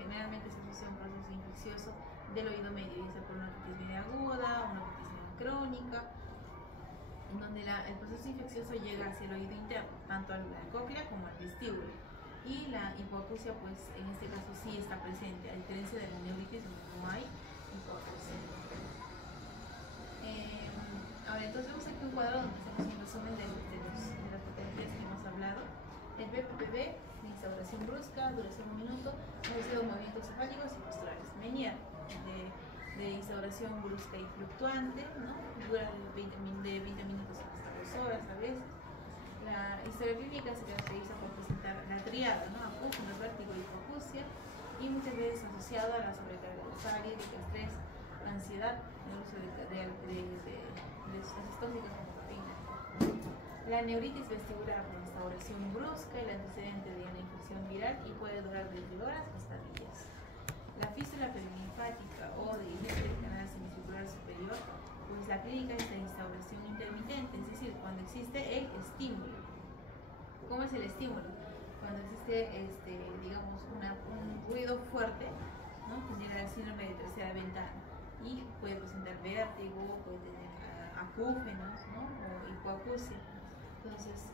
generalmente se asocia a un proceso infeccioso del oído medio, ya sea por una otitis media aguda, una otitis media crónica, en donde el proceso infeccioso llega hacia el oído interno, tanto a la cóclea como al vestíbulo. Y la hipoacusia, pues en este caso sí está presente, a diferencia de la neuritis, donde no hay hipoacusia. Ahora, entonces vemos aquí un cuadro donde hacemos un resumen de las patologías que hemos hablado. El BPPV, de instauración brusca, duración 1 minuto, asociado a movimientos cefálicos y posturales. Menier, de instauración brusca y fluctuante, ¿no? Dura de 20 minutos hasta 2 horas a veces. La historia clínica se caracteriza por presentar la triada, ¿no? Acúfenos, vértigo y hipoacusia, y muchas veces asociado a la sobrecarga de sangre, de estrés, ansiedad, el uso de sustancias tóxicas como cafeína. La neuritis vestibular de instauración brusca, el antecedente de una infección viral y puede durar desde horas hasta días. La fístula perilinfática o de del canal semicircular superior, pues la clínica es de instauración intermitente, es decir, cuando existe el estímulo. ¿Cómo es el estímulo? Cuando existe, digamos, un ruido fuerte, ¿no? Genera el síndrome de tercera ventana y puede presentar vértigo, puede tener acúfenos, ¿no? O hipoacusia. Entonces,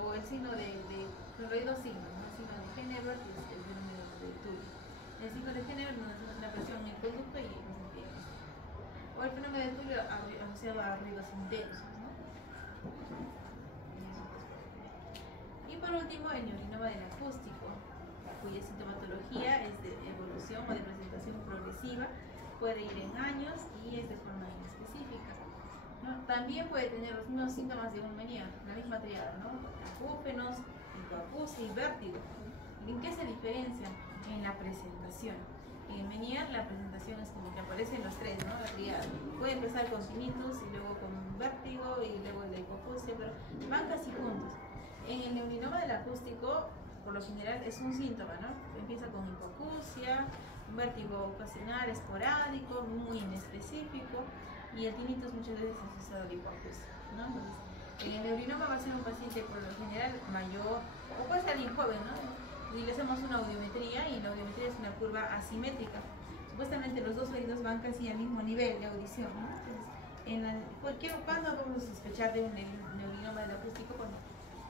o el signo hay 2 signos, ¿no? El signo de Henneberg y el fenómeno de Tully. El signo de Henneberg nos hace una presión en el conducto y nos entiende. O el fenómeno de Tully asociado a ruidos intensos, ¿no? por último, el neurinoma del acústico, cuya sintomatología es de evolución o de presentación progresiva, puede ir en años y es de forma inespecífica, ¿no? También puede tener los mismos síntomas de un Meniere, la misma triada, ¿no? Acúfenos, hipoacusia y vértigo. ¿En qué se diferencian? En la presentación. En el Meniere la presentación es como que aparecen los tres, ¿no? La triada. Puede empezar con tinnitus y luego con vértigo y luego la hipoacusia, pero van casi juntos. En el neurinoma del acústico, por lo general, es un síntoma, ¿no? Empieza con hipoacusia, un vértigo ocasional, esporádico, muy inespecífico, y el tinnitus muchas veces es asociado a la hipoacusia, ¿no? Entonces, en el neurinoma va a ser un paciente por lo general mayor, o puede ser alguien joven, ¿no? Y le hacemos una audiometría, y la audiometría es una curva asimétrica. Supuestamente los dos oídos van casi al mismo nivel de audición, ¿no? Entonces, ¿cuándo vamos a sospechar de un neurinoma del acústico? Cuando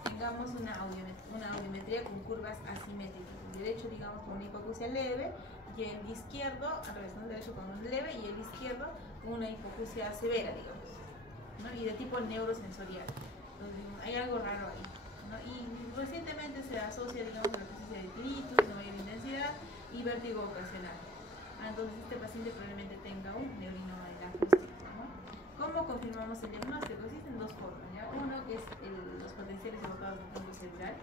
tengamos una audiometría con curvas asimétricas. El derecho, digamos, con una hipoacusia leve, y el izquierdo, al revés, ¿no? El derecho con un leve y el izquierdo con una hipoacusia severa, digamos, ¿no? Y de tipo neurosensorial. Entonces, hay algo raro ahí, ¿no? Y recientemente se asocia, digamos, la presencia de tinnitus de mayor intensidad y vértigo ocasional. Entonces, este paciente probablemente tenga un neurinoma del acústico, ¿no? ¿Cómo confirmamos el diagnóstico? Existen dos formas, ¿ya? Uno que es los potenciales evocados del punto cerebral,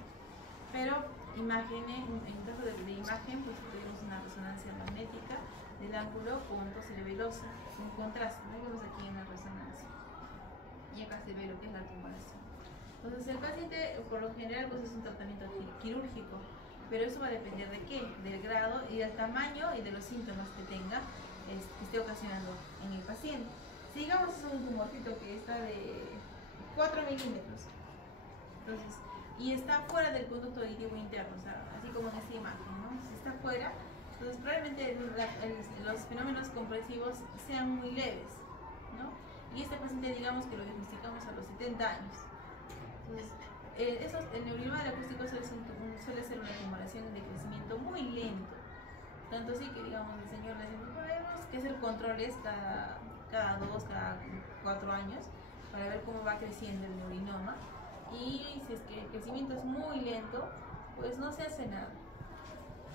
pero en caso de imagen, pues tenemos una resonancia magnética del ángulo punto cerebeloso, un contraste, ¿no? Vemos aquí en la resonancia. Y acá se ve lo que es la tumoración. Entonces, el paciente, por lo general, pues es un tratamiento quirúrgico, pero eso va a depender de qué, del grado y del tamaño y de los síntomas que tenga, que esté ocasionando en el paciente. Si digamos es un tumorcito que está de 4 milímetros, entonces, y está fuera del conducto auditivo interno, o sea, así como en esta imagen, ¿no? Si está fuera, entonces probablemente los fenómenos compresivos sean muy leves, ¿no? Y este paciente, digamos que lo diagnosticamos a los 70 años. Entonces, el neurinoma del acústico suele ser una tumoración de crecimiento muy lento. Tanto así que, digamos, el señor le dice, tenemos que hacer controles cada 2, cada 4 años para ver cómo va creciendo el neurinoma. Y si es que el crecimiento es muy lento, pues no se hace nada,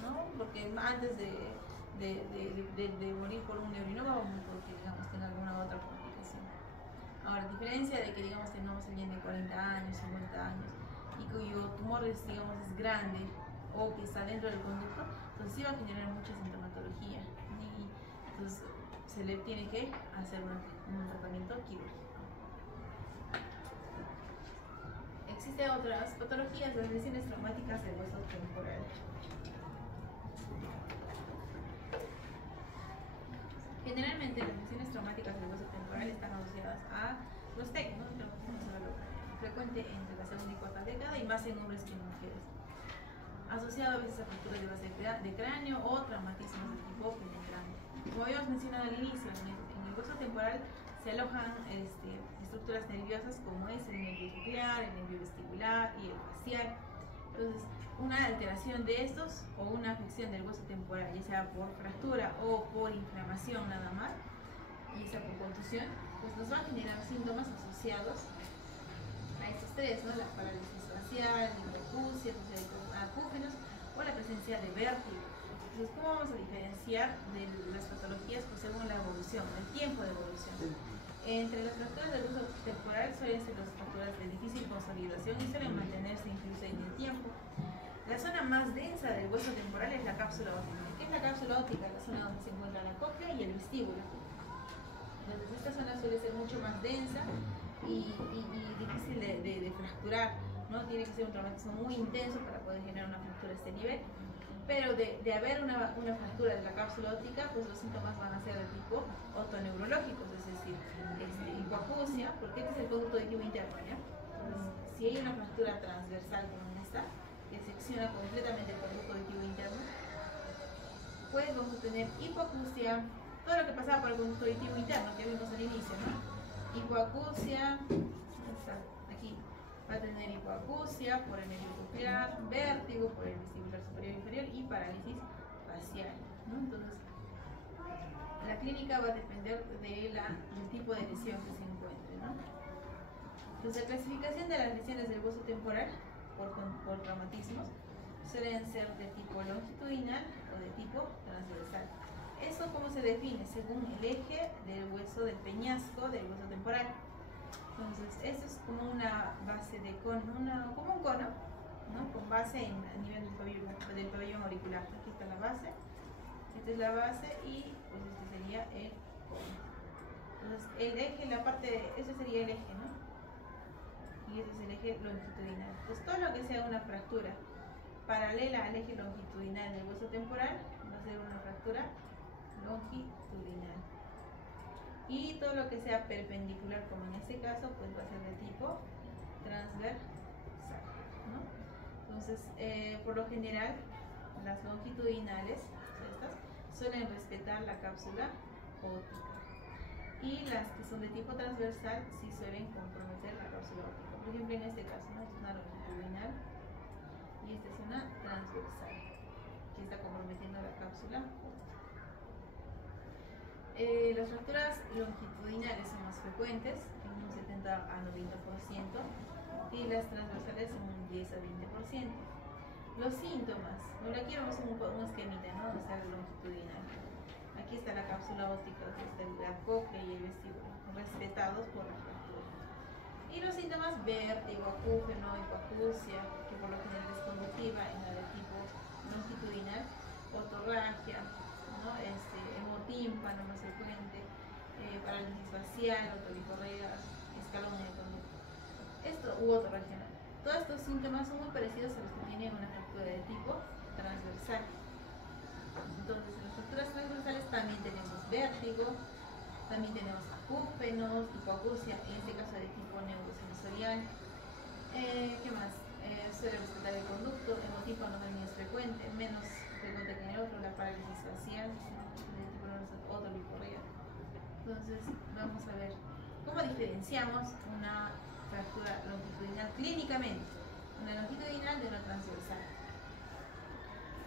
¿no? Porque antes de morir por un neurinoma, porque, digamos, tenga alguna otra complicación. Ahora, a diferencia de que, digamos, tenemos alguien de 40 años, 50 años, y cuyo tumor es, digamos, es grande o que está dentro del conducto, entonces sí va a generar mucha sintomatología, y entonces se le tiene que hacer un tratamiento quirúrgico. Existen otras patologías, las lesiones traumáticas del hueso temporal. Generalmente las lesiones traumáticas del hueso temporal están asociadas a los TEC, ¿no? Frecuente entre la segunda y cuarta década y más en hombres que en mujeres. Asociado a veces a fracturas de base de cráneo o traumatismos de tipo penetrante. Como habíamos mencionado al inicio, en el hueso temporal se alojan estructuras nerviosas como es el nervio nuclear, el nervio vestibular y el facial. Entonces, una alteración de estos o una afección del hueso temporal, ya sea por fractura o por inflamación nada más, y sea por contusión, pues nos va a generar síntomas asociados a estos tres, ¿no? La parálisis facial, hipoacusia, acúfenos o la presencia de vértigo. Entonces, ¿cómo vamos a diferenciar de las patologías? Pues según la evolución, el tiempo de evolución. Entre las fracturas del hueso temporal suelen ser las fracturas de difícil consolidación y suelen mantenerse incluso en el tiempo. La zona más densa del hueso temporal es la cápsula óptica. ¿Qué es la cápsula óptica? La zona donde se encuentra la cóclea y el vestíbulo. Entonces, esta zona suele ser mucho más densa y difícil de fracturar, ¿no? Tiene que ser un traumatismo muy intenso para poder generar una fractura a este nivel. Pero de haber una fractura de la cápsula óptica, pues los síntomas van a ser de tipo otoneurológicos, es decir, hipoacusia, porque este es el conducto auditivo interno, ¿ya? Entonces, si hay una fractura transversal como esta, que secciona completamente el conducto auditivo interno, pues vamos a tener hipoacusia, todo lo que pasaba por el conducto auditivo interno que vimos al inicio, ¿no? Hipoacusia, está aquí, va a tener hipoacusia por el nervio coclear, vértigo por el vestibular superior e inferior y parálisis facial, ¿no? Entonces, la clínica va a depender del tipo de lesión que se encuentre, ¿no? Entonces, la clasificación de las lesiones del hueso temporal por traumatismos, suelen ser de tipo longitudinal o de tipo transversal. ¿Eso cómo se define? Según el eje del hueso del peñasco, del hueso temporal. Entonces, esto es como una base de cono, como un cono, ¿no? Con base a nivel del pabellón auricular. Aquí está la base, esta es la base y pues este sería el cono. Entonces, el eje, ese sería el eje, ¿no? Y ese es el eje longitudinal. Entonces, todo lo que sea una fractura paralela al eje longitudinal del hueso temporal va a ser una fractura longitudinal. Y todo lo que sea perpendicular, como en este caso, pues va a ser de tipo transversal, ¿no? Entonces, por lo general, las longitudinales, estas, suelen respetar la cápsula óptica. Y las que son de tipo transversal sí suelen comprometer la cápsula óptica. Por ejemplo, en este caso, ¿no? Esta es una longitudinal y esta es una transversal que está comprometiendo la cápsula óptica. Las fracturas longitudinales son más frecuentes, en un 70 a 90%, y las transversales en un 10 a 20%. Los síntomas, ahora aquí vemos un esquemita, ¿no? Donde está el longitudinal. Aquí está la cápsula óptica, aquí está la cóclea y el vestíbulo, respetados por la fractura. Y los síntomas: vértigo, acúfeno, hipoacusia, que por lo general es conductiva en la de tipo longitudinal, otorragia, ¿no? Hemotímpano más frecuente, parálisis facial, otolicorrea, escalón en el conducto. Esto u otorragia. Todos estos síntomas son muy parecidos a los que tienen una fractura de tipo transversal. Entonces, en las fracturas transversales también tenemos vértigo, también tenemos acúfenos, hipoacusia, en este caso de tipo neurosensorial. ¿Qué más? Suele respetar el conducto, hemotímpano también es frecuente, menos frecuente que en el otro, la parálisis facial, de tipo otolicorrea. Entonces, vamos a ver cómo diferenciamos una fractura longitudinal clínicamente, una longitudinal de una transversal.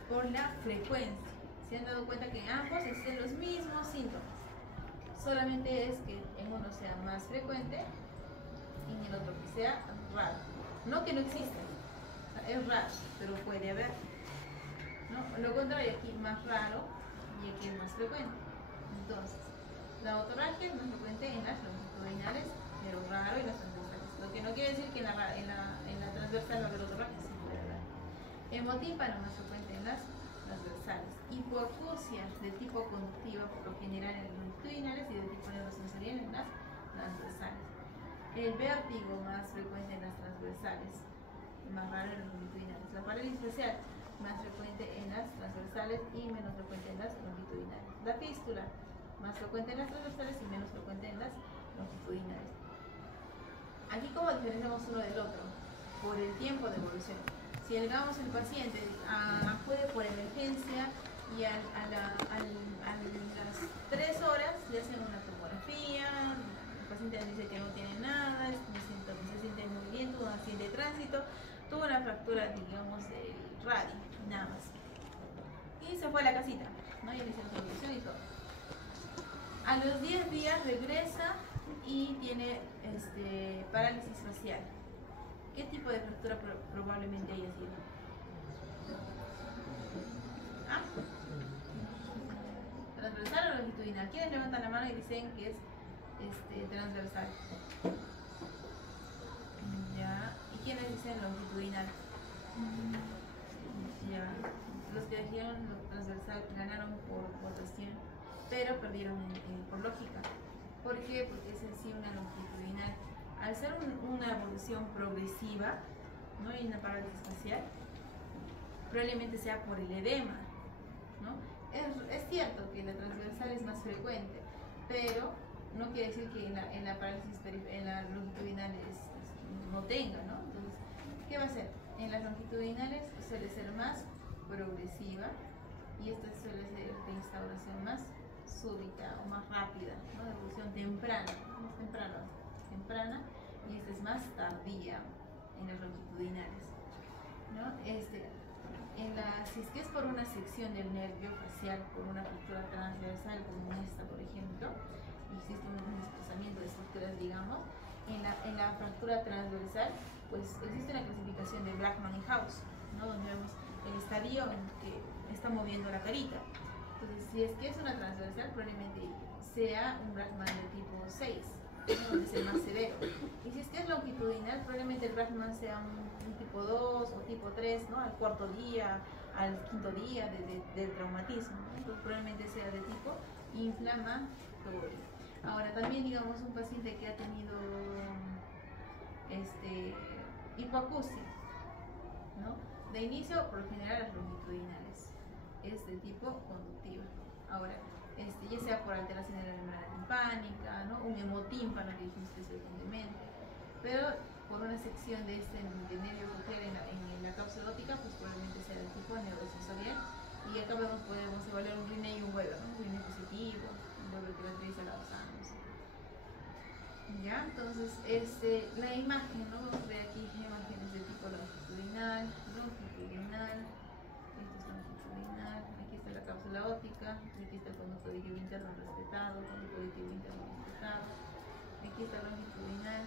Por la frecuencia. Se han dado cuenta que en ambos existen los mismos síntomas, solamente es que en uno sea más frecuente y en el otro que sea raro. No que no exista, o sea, es raro, pero puede haber, ¿no? Lo contrario, aquí más raro y aquí es más frecuente. Entonces, la otorragia es más frecuente en las longitudinales, pero raro en las transversales. Lo que no quiere decir que en la transversal va a haber otorragia, sí puede haber. Hemotímpano más frecuente en las transversales. Hipoacusia de tipo conductiva, por lo general en las longitudinales, y de tipo neurosensorial en las transversales. El vértigo más frecuente en las transversales, más raro en las longitudinales. La parálisis facial más frecuente en las transversales y menos frecuente en las longitudinales. La fístula más frecuente en las transversales y menos frecuente en las longitudinales. Aquí, ¿cómo diferenciamos uno del otro? Por el tiempo de evolución. Si digamos el paciente acude por emergencia y a las 3 horas le hacen una tomografía, el paciente dice que no tiene nada, se siente muy bien, tuvo un accidente de tránsito, tuvo una fractura, digamos, del radio, nada más. Y se fue a la casita, ¿no? Y le hicieron su revisión y todo. A los 10 días regresa y tiene parálisis facial. ¿Qué tipo de fractura probablemente haya sido? ¿Ah? ¿Transversal o longitudinal? ¿Quiénes levantan la mano y dicen que es transversal? Ya. ¿Y quiénes dicen longitudinal? Ya. Los que dijeron lo transversal ganaron por votación, pero perdieron por lógica. ¿Por qué? Porque es en sí una longitudinal. Al ser una evolución progresiva, ¿no? Y una parálisis facial, probablemente sea por el edema, ¿no? Es cierto que la transversal es más frecuente, pero no quiere decir que en la parálisis en la longitudinal no tenga, ¿no? Entonces, ¿qué va a hacer? En las longitudinales suele ser más progresiva y esta suele ser de instauración más súbita o más rápida, ¿no? De evolución temprana, más temprana, y esta es más tardía en las longitudinales, ¿no? Si es que es por una sección del nervio facial, por una fractura transversal como esta, por ejemplo, y existe un desplazamiento de estructuras, digamos, en la fractura transversal pues existe una clasificación de Blackman y House, ¿no? Donde vemos el estadio en que está moviendo la carita. Entonces, si es que es una transversal, probablemente sea un Blackman de tipo 6, ¿no? Donde es el más severo. Y si es que es longitudinal, probablemente el Blackman sea un tipo 2 o tipo 3, ¿no? Al cuarto día, al quinto día del traumatismo, ¿no? Entonces, probablemente sea de tipo inflamatorio. Ahora, también, digamos, un paciente que ha tenido hipoacusia, ¿no? De inicio, por lo general, las longitudinales es de tipo conductiva. Ahora, ya sea por alteración de la membrana timpánica, ¿no? Un hemotímpano que dijimos que es el condemente, pero por una sección de nervio coclear en la cápsula óptica, pues probablemente sea del tipo neurosensorial. Y acá podemos evaluar un Rinne y un Weber, ¿no? Un Rinne positivo, un Weber que caracteriza la Alzheimer. Ya, entonces, la imagen, ¿no? Vamos a ver aquí imágenes de tipo longitudinal, esto es longitudinal, aquí está la cápsula óptica, aquí está el conducto auditivo interno respetado, conducto auditivo interno respetado, aquí está longitudinal,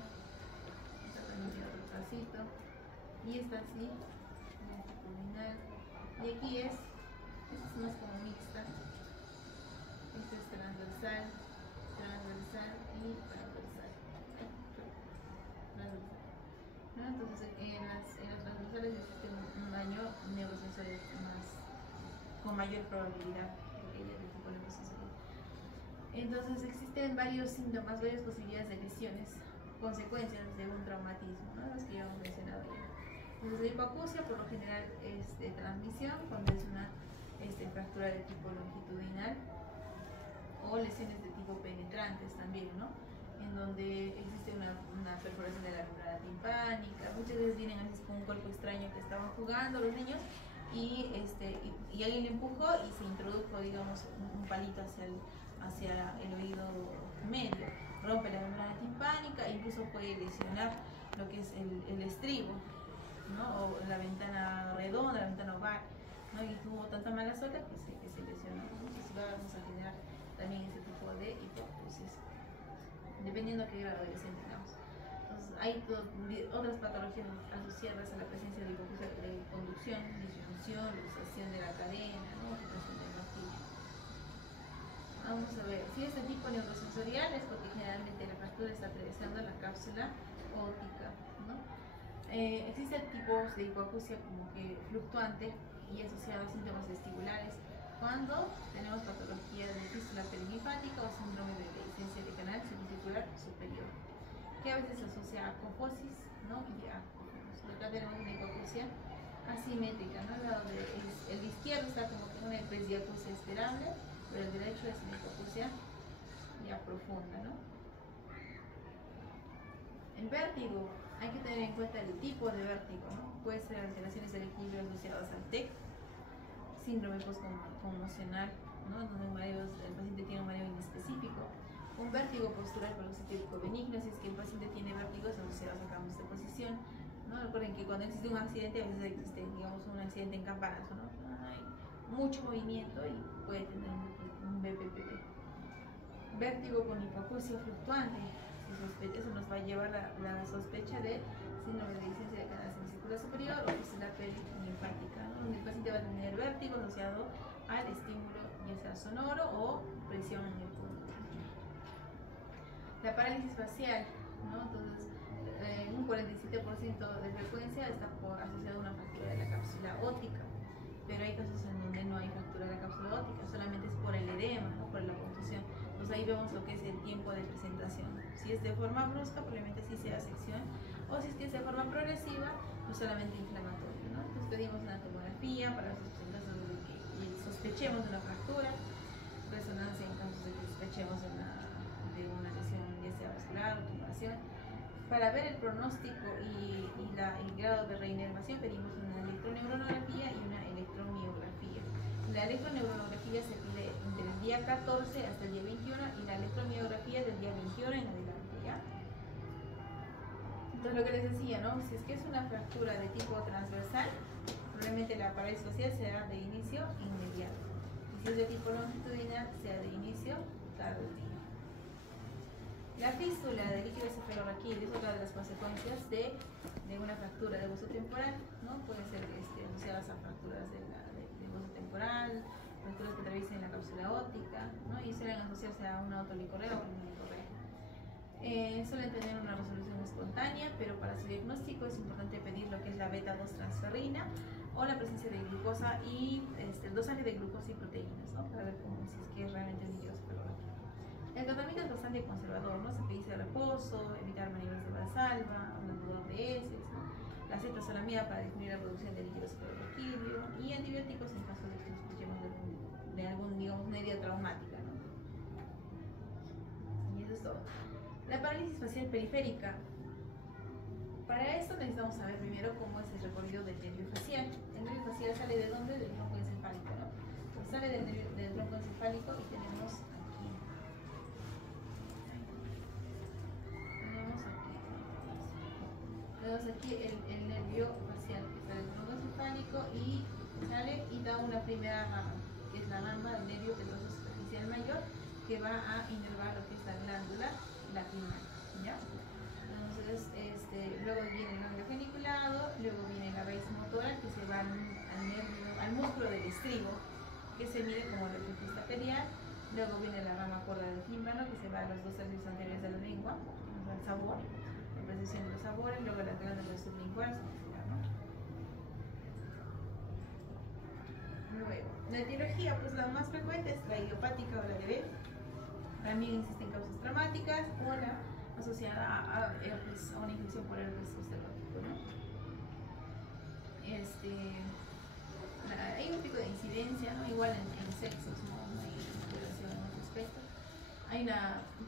está también tiene otro tracito, y esta así, longitudinal, y aquí esta es más como mixta, esta es transversal y transversal. ¿No? Entonces, en las transversales existe un daño neurosensorial con mayor probabilidad, porque ella es de tipo neurosensorial. Entonces, existen varios síntomas, varias posibilidades de lesiones, consecuencias de un traumatismo, ¿no? Los que ya hemos mencionado ya. Entonces, la hipoacusia, por lo general, es de transmisión, cuando es una fractura de tipo longitudinal, o lesiones de tipo penetrantes también, ¿no? En donde existe una perforación de la membrana timpánica. Muchas veces vienen a veces con un cuerpo extraño que estaban jugando los niños y alguien le empujó y se introdujo, digamos, un palito hacia el oído medio. Rompe la membrana timpánica, incluso puede lesionar lo que es el estribo, ¿no? O la ventana redonda, la ventana oval, ¿no? Y tuvo tanta mala suerte que se lesionó, ¿no? Entonces vamos a generar también ese tipo de hipoacusias, dependiendo a qué grado de lesión tengamos. Entonces, hay otras patologías asociadas a la presencia de hipoacusia de conducción, disfunción, luxación de la cadena, ¿no? Afectación del martillo. Vamos a ver, si es de tipo neurosensorial es porque generalmente la fractura está atravesando la cápsula óptica, ¿no? Existen tipos de hipoacusia como que fluctuante y asociada a síntomas vestibulares, cuando tenemos patología de fístula perilinfática o síndrome de dehiscencia de canal semicircular superior, que a veces se asocia a acofosis, ¿no? Y a acofosis. Acá tenemos una hipoacusia asimétrica, ¿no? El izquierdo está como que una presbiacusia esperable, pero el derecho es una hipoacusia ya profunda, ¿no? El vértigo, hay que tener en cuenta el tipo de vértigo, ¿no? Puede ser alteraciones del equilibrio asociadas al TEC, síndrome postconmocional, ¿no? Donde el paciente tiene un mareo inespecífico, un vértigo postural paroxítico benigno, si es que el paciente tiene vértigos asociados a cambios de posición, ¿no? Recuerden que cuando existe un accidente, a veces existe, digamos, un accidente en campanazo, ¿no? Hay mucho movimiento y puede tener un BPPD. Vértigo con hipoacusia fluctuante, eso nos va a llevar a la sospecha de síndrome de dehiscencia del canal semicircular superior o fístula perilinfática, ¿no? Donde el paciente va a tener vértigo asociado al estímulo, ya sea sonoro o presión en el punto. La parálisis facial, ¿no? Entonces, un 47% de frecuencia está asociado a una fractura de la cápsula óptica, pero hay casos en donde no hay fractura de la cápsula óptica, solamente es por el edema, ¿no? Por la contusión. Entonces ahí vemos lo que es el tiempo de presentación. Si es de forma brusca, probablemente sí sea sección, o si es que es de forma progresiva, pues solamente inflamatorio, ¿no? Entonces pedimos una tomografía para los casos de que sospechemos de una fractura, resonancia en casos de que sospechemos de una lesión ya sea vascular o tumoración. Para ver el pronóstico y el grado de reinervación pedimos una electroneuronografía y una electromiografía. La electroneuronografía se pide entre el día 14 hasta el día 21 y la electromiografía del día 21 en adelante, ¿ya? Entonces lo que les decía, ¿no? Si es que es una fractura de tipo transversal, probablemente la parálisis facial será de inicio inmediato. Y si es de tipo longitudinal, sea de inicio tardío. La fístula del líquido cefalorraquídeo es otra de las consecuencias de una fractura de hueso temporal, ¿no? Pueden ser asociadas a fracturas de hueso temporal, fracturas que atraviesen la cápsula óptica, ¿no? Y suelen asociarse a una autolicorrea o una licorrea. Suelen tener una resolución espontánea, pero para su diagnóstico es importante pedir lo que es la beta-2 transferrina o la presencia de glucosa y el dosaje de glucosa y proteínas, ¿no? Para ver si es que es realmente un líquido cefalorraquídeo. El tratamiento es bastante conservador, ¿no? Se pide reposo, evitar maniobras de Valsalva, hablando de heces, ¿no? La acetazolamida para disminuir la producción de líquido cefalorraquídeo y antibióticos en caso de que sospechemos de algún, digamos, una herida traumática, ¿no? Y eso es todo. La parálisis facial periférica. Para esto necesitamos saber primero cómo es el recorrido del nervio facial. El nervio facial sale de dónde? Del tronco encefálico, ¿no? Pues sale del tronco encefálico y tenemos aquí el nervio facial que sale del tronco encefálico y sale y da una primera rama, que es la rama del nervio petroso superficial mayor, que va a inervar lo que es la glándula lacrimal, ¿ya? Entonces, luego viene el ganglio geniculado, luego viene la raíz motora que se va al músculo del estribo, que se mide como la retroplista perial. Luego viene la rama corda del tímpano, que se va a los 2 tercios anteriores de la lengua, que nos da el sabor, la percepción de los sabores. Luego las glándulas sublinguales, ¿no? Luego, la etiología, pues la más frecuente es la idiopática o la de B. También existen causas traumáticas o la asociada a una infección por herpes zoster-ótico, ¿no? Hay un pico de incidencia, ¿no? Igual en sexos, ¿no? No hay relación en ese aspecto.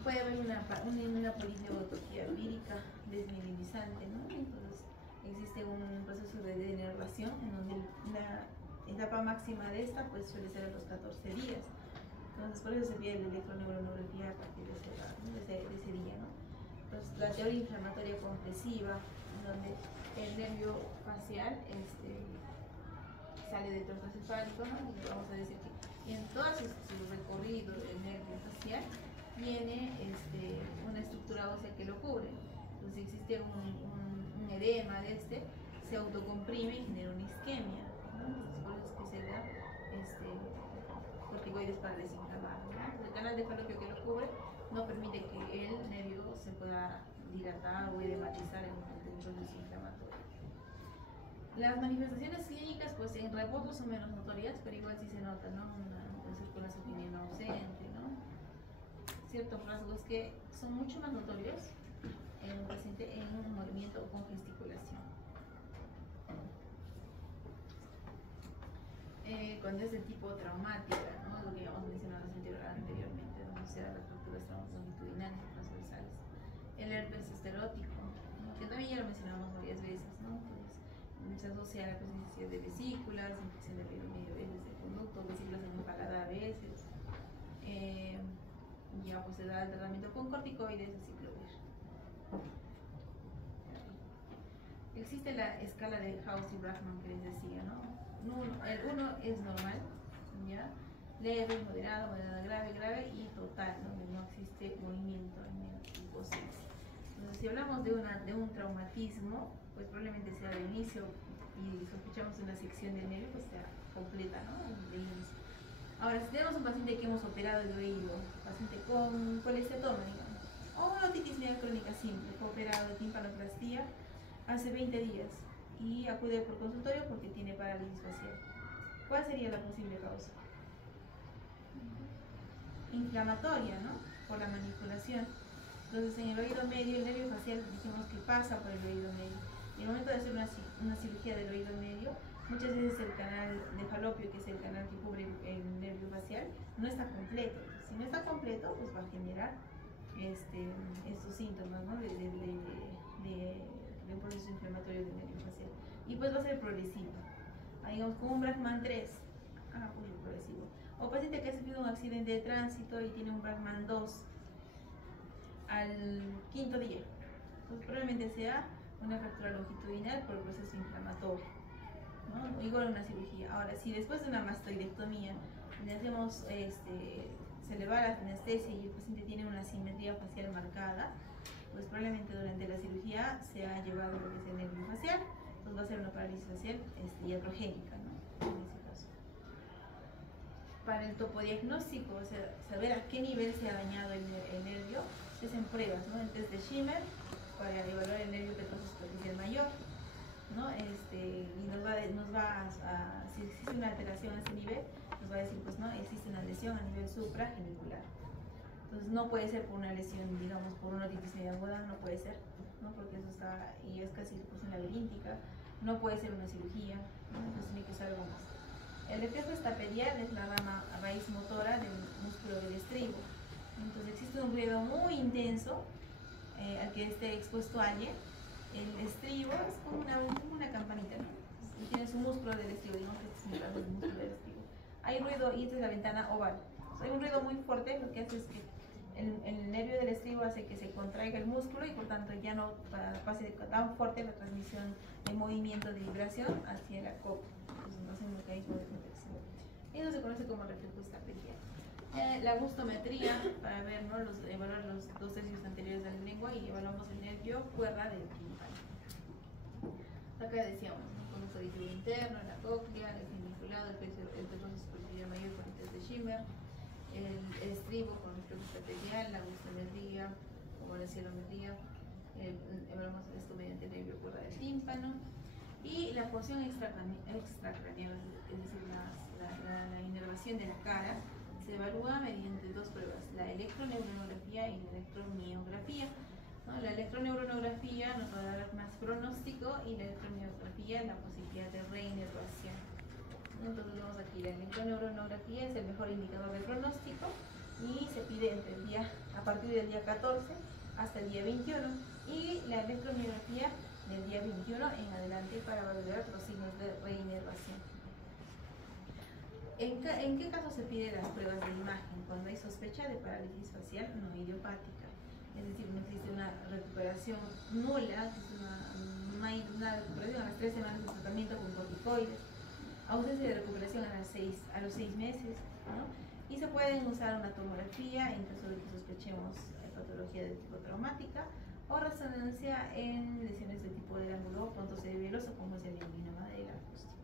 Puede haber una polipneumopatía vírica desmineralizante, ¿no? Entonces existe un proceso de denervación en donde la etapa máxima de esta pues suele ser a los 14 días. Entonces por eso se pide la electroneuroneurología a partir de ese día, ¿no? Entonces la teoría inflamatoria compresiva, en donde el nervio facial sale del tronco encefálico, ¿no? Y vamos a decir que en todo su recorrido del nervio facial tiene una estructura ósea que lo cubre. Entonces si existe un edema se autocomprime y genera una isquemia, ¿no? Entonces por eso es que se da corticoides para desinflamar, ¿no? Entonces, el canal de Falopio que lo cubre no permite que el nervio se pueda dilatar o edematizar en el proceso inflamatorio. Las manifestaciones clínicas, pues en reposo son menos notorias, pero igual sí se nota, ¿no? Una circulación ausente, ¿no? Ciertos rasgos que son mucho más notorios en un paciente en un movimiento con gesticulación. Cuando es de tipo traumática, ¿no? Lo que habíamos mencionado anteriormente, donde se dan las fracturas longitudinales y transversales. El herpes zoster-ótico, ¿no? Que también ya lo mencionamos varias veces, ¿no? Entonces, se asocia a la presencia de vesículas, infección del oído medio a veces, del conducto, vesículas en un paladar a veces. Ya pues se da el tratamiento con corticoides de ciclovir. Existe la escala de House y Brafman que les decía, ¿no? El 1 es normal, ¿ya? Leve, moderado, grave, grave y total, donde no existe movimiento en el tipo 6. Entonces, si hablamos de un traumatismo, pues probablemente sea de inicio y sospechamos una sección del nervio, pues sea completa, ¿no? De inicio. Ahora, si tenemos un paciente que hemos operado el oído, paciente con colesterol, digamos, o una otitis media crónica simple, fue operado de timpanoplastía hace 20 días y acude por consultorio porque tiene parálisis facial. ¿Cuál sería la posible causa? Inflamatoria, ¿no? Por la manipulación. Entonces, en el oído medio, el nervio facial, dijimos que pasa por el oído medio. En el momento de hacer una cirugía del oído medio, muchas veces el canal de Falopio, que es el canal que cubre el nervio facial, no está completo. Si no está completo, pues va a generar estos síntomas, ¿no? de un proceso inflamatorio del nervio facial. Y pues va a ser progresivo. Digamos, como un Brafman 3, pues progresivo. O paciente que ha sufrido un accidente de tránsito y tiene un Brafman 2 al 5.º día. Pues probablemente sea una fractura longitudinal por el proceso inflamatorio, ¿no? Igual una cirugía. Ahora, si después de una mastoidectomía le hacemos se le va la anestesia y el paciente tiene una asimetría facial marcada, pues probablemente durante la cirugía se ha llevado lo que es el nervio facial, entonces va a ser una parálisis facial iatrogénica, ¿no? En ese caso. Para el topodiagnóstico, o sea, saber a qué nivel se ha dañado el nervio, se hacen pruebas, ¿no? El test de Schimmer para evaluar el nervio petroso superficial mayor, ¿no? Y si existe una alteración a ese nivel, nos va a decir, pues no, existe una lesión a nivel supragenicular. Entonces no puede ser por una lesión, digamos, por una otitis media aguda, no puede ser, ¿no? Porque eso está, y es casi una labiríntica, no puede ser una cirugía, ¿no? Entonces tiene que ser algo más. El reflejo estapedial es la rama raíz motora del músculo del estribo. Entonces existe un ruido muy intenso al que esté expuesto alguien. El estribo es como una campanita, ¿no? Y tiene su músculo del estribo, digamos que este es el músculo del estribo. Hay ruido y esta es la ventana oval. Entonces, hay un ruido muy fuerte, lo que hace es que el nervio del estribo hace que se contraiga el músculo y por tanto ya no pase tan fuerte la transmisión de movimiento de vibración hacia la copa. Entonces no es un mecanismo de protección. Eso se conoce como reflejo estapedial. La gustometría, para ver, ¿no? Evaluar los 2 tercios anteriores de la lengua y evaluamos el nervio cuerda del tímpano. Acá decíamos, ¿no? Conducto auditivo interno, la cóclea, el geniculado, el petroso superficial mayor con el test de Schimmer, el estribo con reflejo estapedial, la gustometría, como la cielometría, evaluamos esto mediante el nervio cuerda del tímpano, y la porción extracraneal, es decir, la inervación de la cara, se evalúa mediante 2 pruebas, la electroneuronografía y la electromiografía, ¿no? La electroneuronografía nos va a dar más pronóstico y la electromiografía la posibilidad de reinervación. Entonces vemos aquí, la electroneuronografía es el mejor indicador de pronóstico y se pide a partir del día 14 hasta el día 21, y la electromiografía del día 21 en adelante para valorar los signos de reinervación. ¿En qué caso se piden las pruebas de imagen? Cuando hay sospecha de parálisis facial no idiopática, es decir, no existe una recuperación nula, no hay una recuperación a las 3 semanas de tratamiento con corticoides, ausencia de recuperación a los 6 meses, ¿no? Y se pueden usar una tomografía en caso de que sospechemos patología de tipo traumática o resonancia en lesiones de tipo del ángulo pontocerebeloso, como es el linfoma de la acústica.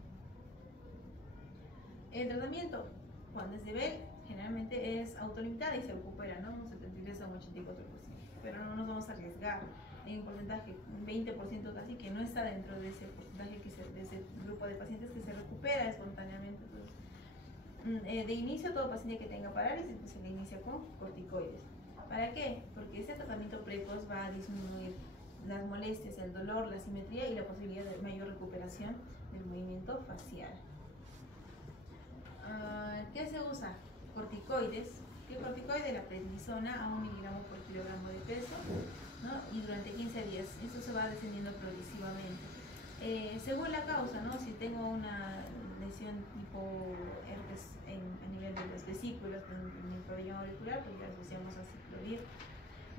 El tratamiento, cuando es de Bell, generalmente es autolimitada y se recupera, ¿no? Un 73 a un 84%, pero no nos vamos a arriesgar. Hay un porcentaje, un 20% casi, que no está dentro de ese porcentaje, de ese grupo de pacientes que se recupera espontáneamente. Entonces, de inicio, todo paciente que tenga parálisis, pues se le inicia con corticoides. ¿Para qué? Porque este tratamiento precoz va a disminuir las molestias, el dolor, la asimetría y la posibilidad de mayor recuperación del movimiento facial. ¿Qué se usa? Corticoides. ¿Qué corticoide? La prednisona a 1 miligramo por kilogramo de peso, ¿no? Y durante 15 días. Esto se va descendiendo progresivamente. Según la causa, ¿no? Si tengo una lesión tipo herpes a nivel de las vesículas en el pabellón auricular, pues ya asociamos a ciclovir.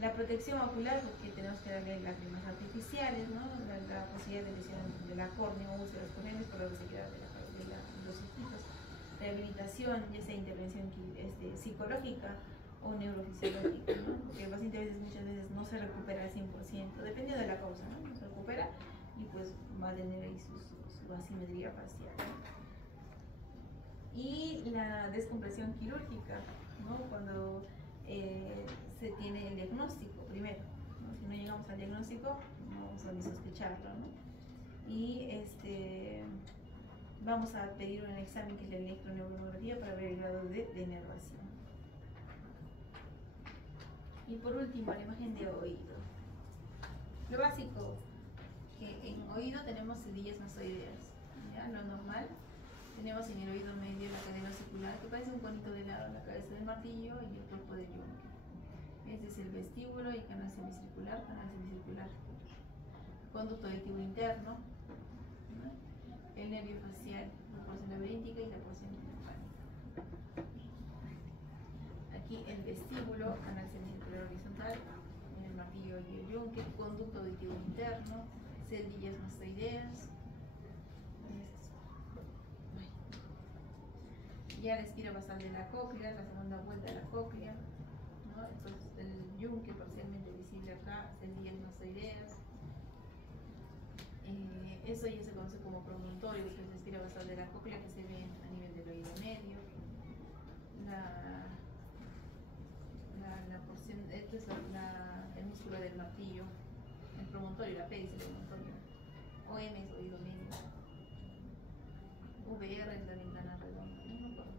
La protección ocular, porque tenemos que darle lágrimas artificiales, ¿no? La posibilidad de lesión de la córnea o úlceras corneales por la resequedad de los ojitos. Rehabilitación, ya sea intervención psicológica o neurofisiológica, ¿no? Porque el paciente muchas veces no se recupera al 100%, dependiendo de la causa, ¿no? No se recupera y pues va a tener ahí su asimetría facial, ¿no? Y la descompresión quirúrgica, ¿no? Cuando se tiene el diagnóstico primero, ¿no? Si no llegamos al diagnóstico, no vamos a ni sospecharlo, ¿no? Y vamos a pedir un examen que es la electroneuronografía para ver el grado de denervación. Y por último, la imagen de oído. Lo básico, que en oído tenemos cedillas mastoideas, ¿ya? Lo normal, tenemos en el oído medio la cadena ossicular, que parece un conito de helado, la cabeza del martillo y el cuerpo del yunque. Este es el vestíbulo y canal semicircular, conducto auditivo interno, ¿no? El nervio facial, la porción laberíntica y la porción timpánica. Aquí el vestíbulo, canal semicircular horizontal, el martillo y el yunque, conducto auditivo interno, cedillas mastoideas. ya la estira basal de la cóclea, la segunda vuelta de la cóclea, ¿no? Entonces el yunque parcialmente visible acá, serían mastoideas. Eso ya se conoce como promontorio, que es la estira basal de la cóclea que se ve a nivel del oído medio. La porción, esto es el músculo del martillo, el promontorio, la P dice el promontorio. OM es oído medio. VR es la ventana redonda. No me acuerdo.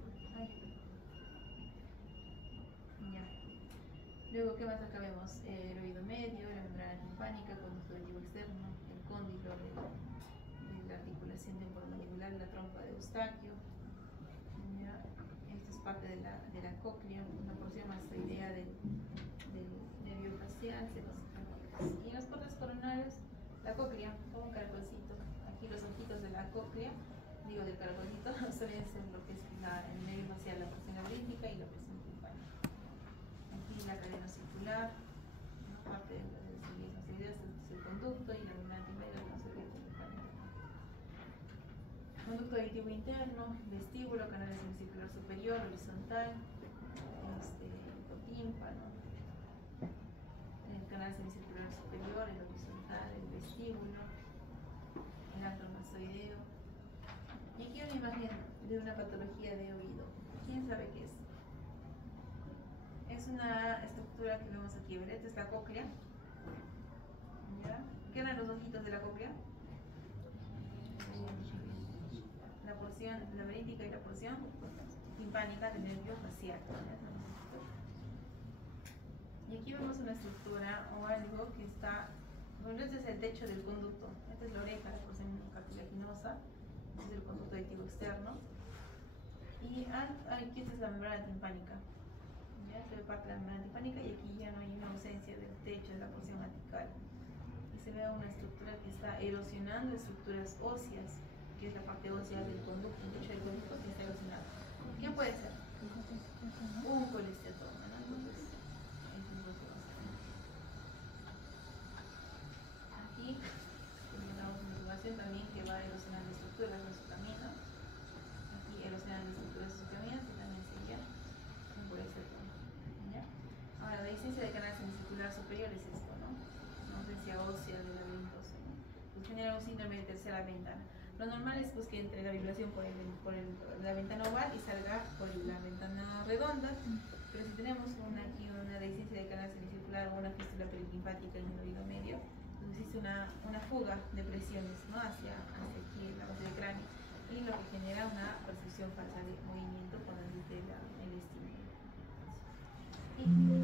Ya. Luego, ¿qué más acá vemos? El oído medio, la membrana timpánica, conducto auditivo externo, el cóndilo de la articulación temporomandibular, la trompa de Eustaquio. Ya. Esta es parte de la cóclea, una porción mastoidea del nervio facial. Y en las cortes coronales, la cóclea, como un caracolcito. Aquí los ojitos de la cóclea, digo del caracolito, suelen ser lo que es el nervio facial, la porción labrítica y la porción timpánica. Aquí la cadena circular, ¿no? Parte de las mismas ideas, es el conducto y la membrana timpánica que no se ve timpánica. Conducto auditivo interno, vestíbulo, canal semicircular superior, horizontal, hipotímpano, el canal semicircular superior, el horizontal, el vestíbulo, el antromastoideo. Y aquí hay una imagen de una patología de oído. ¿Quién sabe qué es? Es una estructura que vemos aquí, ¿verdad? Esta es la cóclea. ¿Ya? ¿Qué eran los ojitos de la cóclea? La porción laberíntica y la porción timpánica del nervio facial. Y aquí vemos una estructura o algo que está, bueno, este es el techo del conducto. Esta es la oreja, la porción cartilaginosa. Este es el conducto auditivo externo. Y aquí esta es la membrana timpánica. ¿Ya? Se ve parte de la membrana timpánica y aquí ya no hay una ausencia del techo de la porción apical. Y se ve una estructura que está erosionando estructuras óseas, que es la parte ósea del conducto, el techo del conducto que está erosionado. ¿Qué puede ser? Un colesteatoma, ¿no? Entonces, eso es lo que vamos a hacer. Aquí tenemos una información también que va erosionando estructuras de su camino. Aquí erosionando estructuras de su camino, que también sería un colesteatoma. ¿Ya? Ahora, la licencia de canal semicircular superior es esto, ¿no? Una ausencia ósea del laberinto óseo, ¿no? Pues genera un síndrome de tercera ventana. Lo normal es pues, que entre la vibración por la ventana oval y salga por la ventana redonda, pero si tenemos aquí una dehiscencia de canal semicircular o una fístula perilinfática en el oído medio, pues existe una fuga de presiones, ¿no? hacia aquí, la base del cráneo, y lo que genera una percepción falsa de movimiento cuando existe el estímulo.